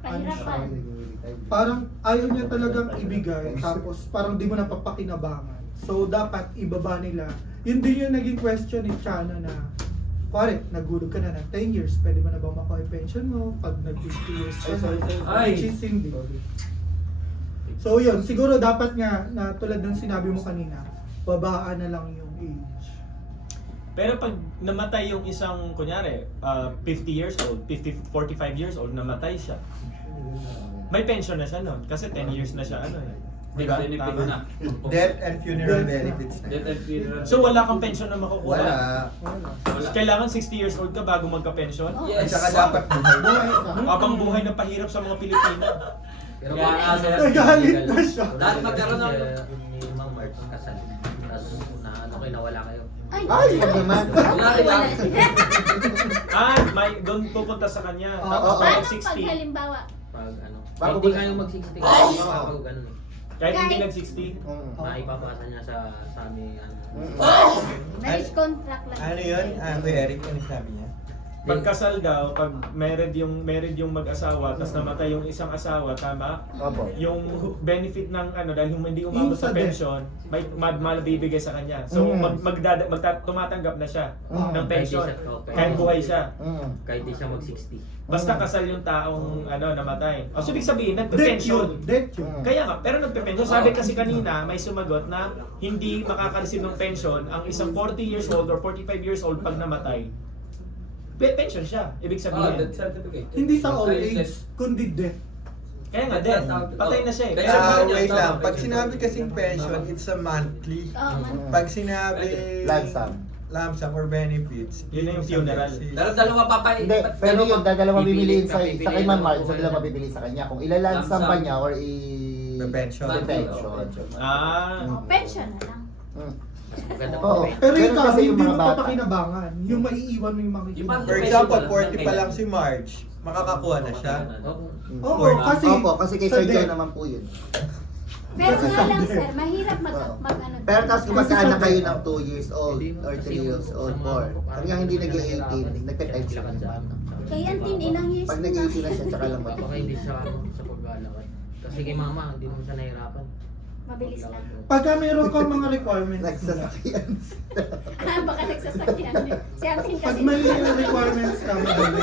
Pahirapan. parang ayaw niya talagang ibigay tapos parang di mo napapakinabangan. So dapat ibaba nila. Yun din yung naging question ni Chana na pare, nagulog ka na ng 10 years, pwede mo na ba makuha yung pension mo pag nag-50 years ka na? Ay. Which is hindi. So yun, siguro dapat nga na tulad ng sinabi mo kanina, babaan na lang yung age. Pero pag namatay yung isang, kunyari, 50 years old, 45 years old, namatay siya. May pension na siya nun. Kasi 10 years na siya, ano eh. May Diba? benefit Tama. na. Death and funeral benefits na. Death and funeral. So wala kang pension na makukuha? Wala. Kailangan 60 years old ka bago magka-pension? At saka dapat buhay. Habang buhay na pahirap sa mga Pilipino. Pero Kaya nga, sir, Nagalit na siya. Lahat magkaroon ng... Ni Mang March kasal. Tapos na ano kayo, nawala kayo. Ay, wag naman. Kunyari lang. May doon pupunta sa kanya. Oo. Tapos paano pag pag 60. halimbawa? Pag ano, Bago hindi ba- kayo mag-60 kayo, kapag ganun eh. Kahit hindi Kahit- nag-60. Maipapasa niya sa amin, ano. Marriage contract lang. Ano yun? Kuya Eric, ano sabi niya? Pagkasal daw, pag married yung mag-asawa, tapos namatay yung isang asawa, tama? Opo. Yung benefit ng ano, dahil hindi umabot Yung sa sa death. pension, may mabibigay sa kanya. So, tumatanggap na siya ng pension. Kahit buhay siya. Kahit di siya mag-60. Basta kasal yung taong ano, namatay. O, so, ibig sabihin, nagpe-pension. Death yun. Kaya nga, pero nagpe-pension. Sabi kasi kanina, may sumagot na hindi makaka-receive ng pension ang isang 40 years old or 45 years old pag namatay. Pension siya, ibig sabihin. death certificate. Hindi sa old age, kundi death. Kaya nga, death. Patay na siya eh. Kaya Kaya, Wait lang. Pag sinabi kasing pension, it's a monthly. Pag sinabi lump sum or benefits, yun na yung funeral. Dalawa papay. Hindi, pero yun, dalawa bibiliin sa pipiliin kay mo. Ma'am Marge, sa dalawa bibili sa kanya. Kung ilalansam ba niya or The pension. The pension. Pension na lang. Maganda Oo. pa. Pero Ganun ikaw, kasi yung hindi mga mo bata. papakinabangan. Yung maiiwan mo yung makikita. For example, 40 pa lang si Marge, makakakuha na siya. Oo, kasi Opo, kasi kay sa Sir Joe death. naman po yun. Pero nga lang sir, mahirap mag-ano. Pero tapos kung magkaanak kayo ng 2 years old or 3 years old more, hanggang hindi nag-18, nagpe-type siya ng bata. Kaya ang ilang years Pag na. nag-18 na siya, tsaka lang Baka matuloy. hindi siya ano, sa paglalakad. Kasi kay mama, hindi mo siya nahirapan. Mabilis lang. Pagka meron kang mga requirements, Nagsasakyan. Baka nagsasakyan. Si Antin pag kasi. may requirements ka, madali.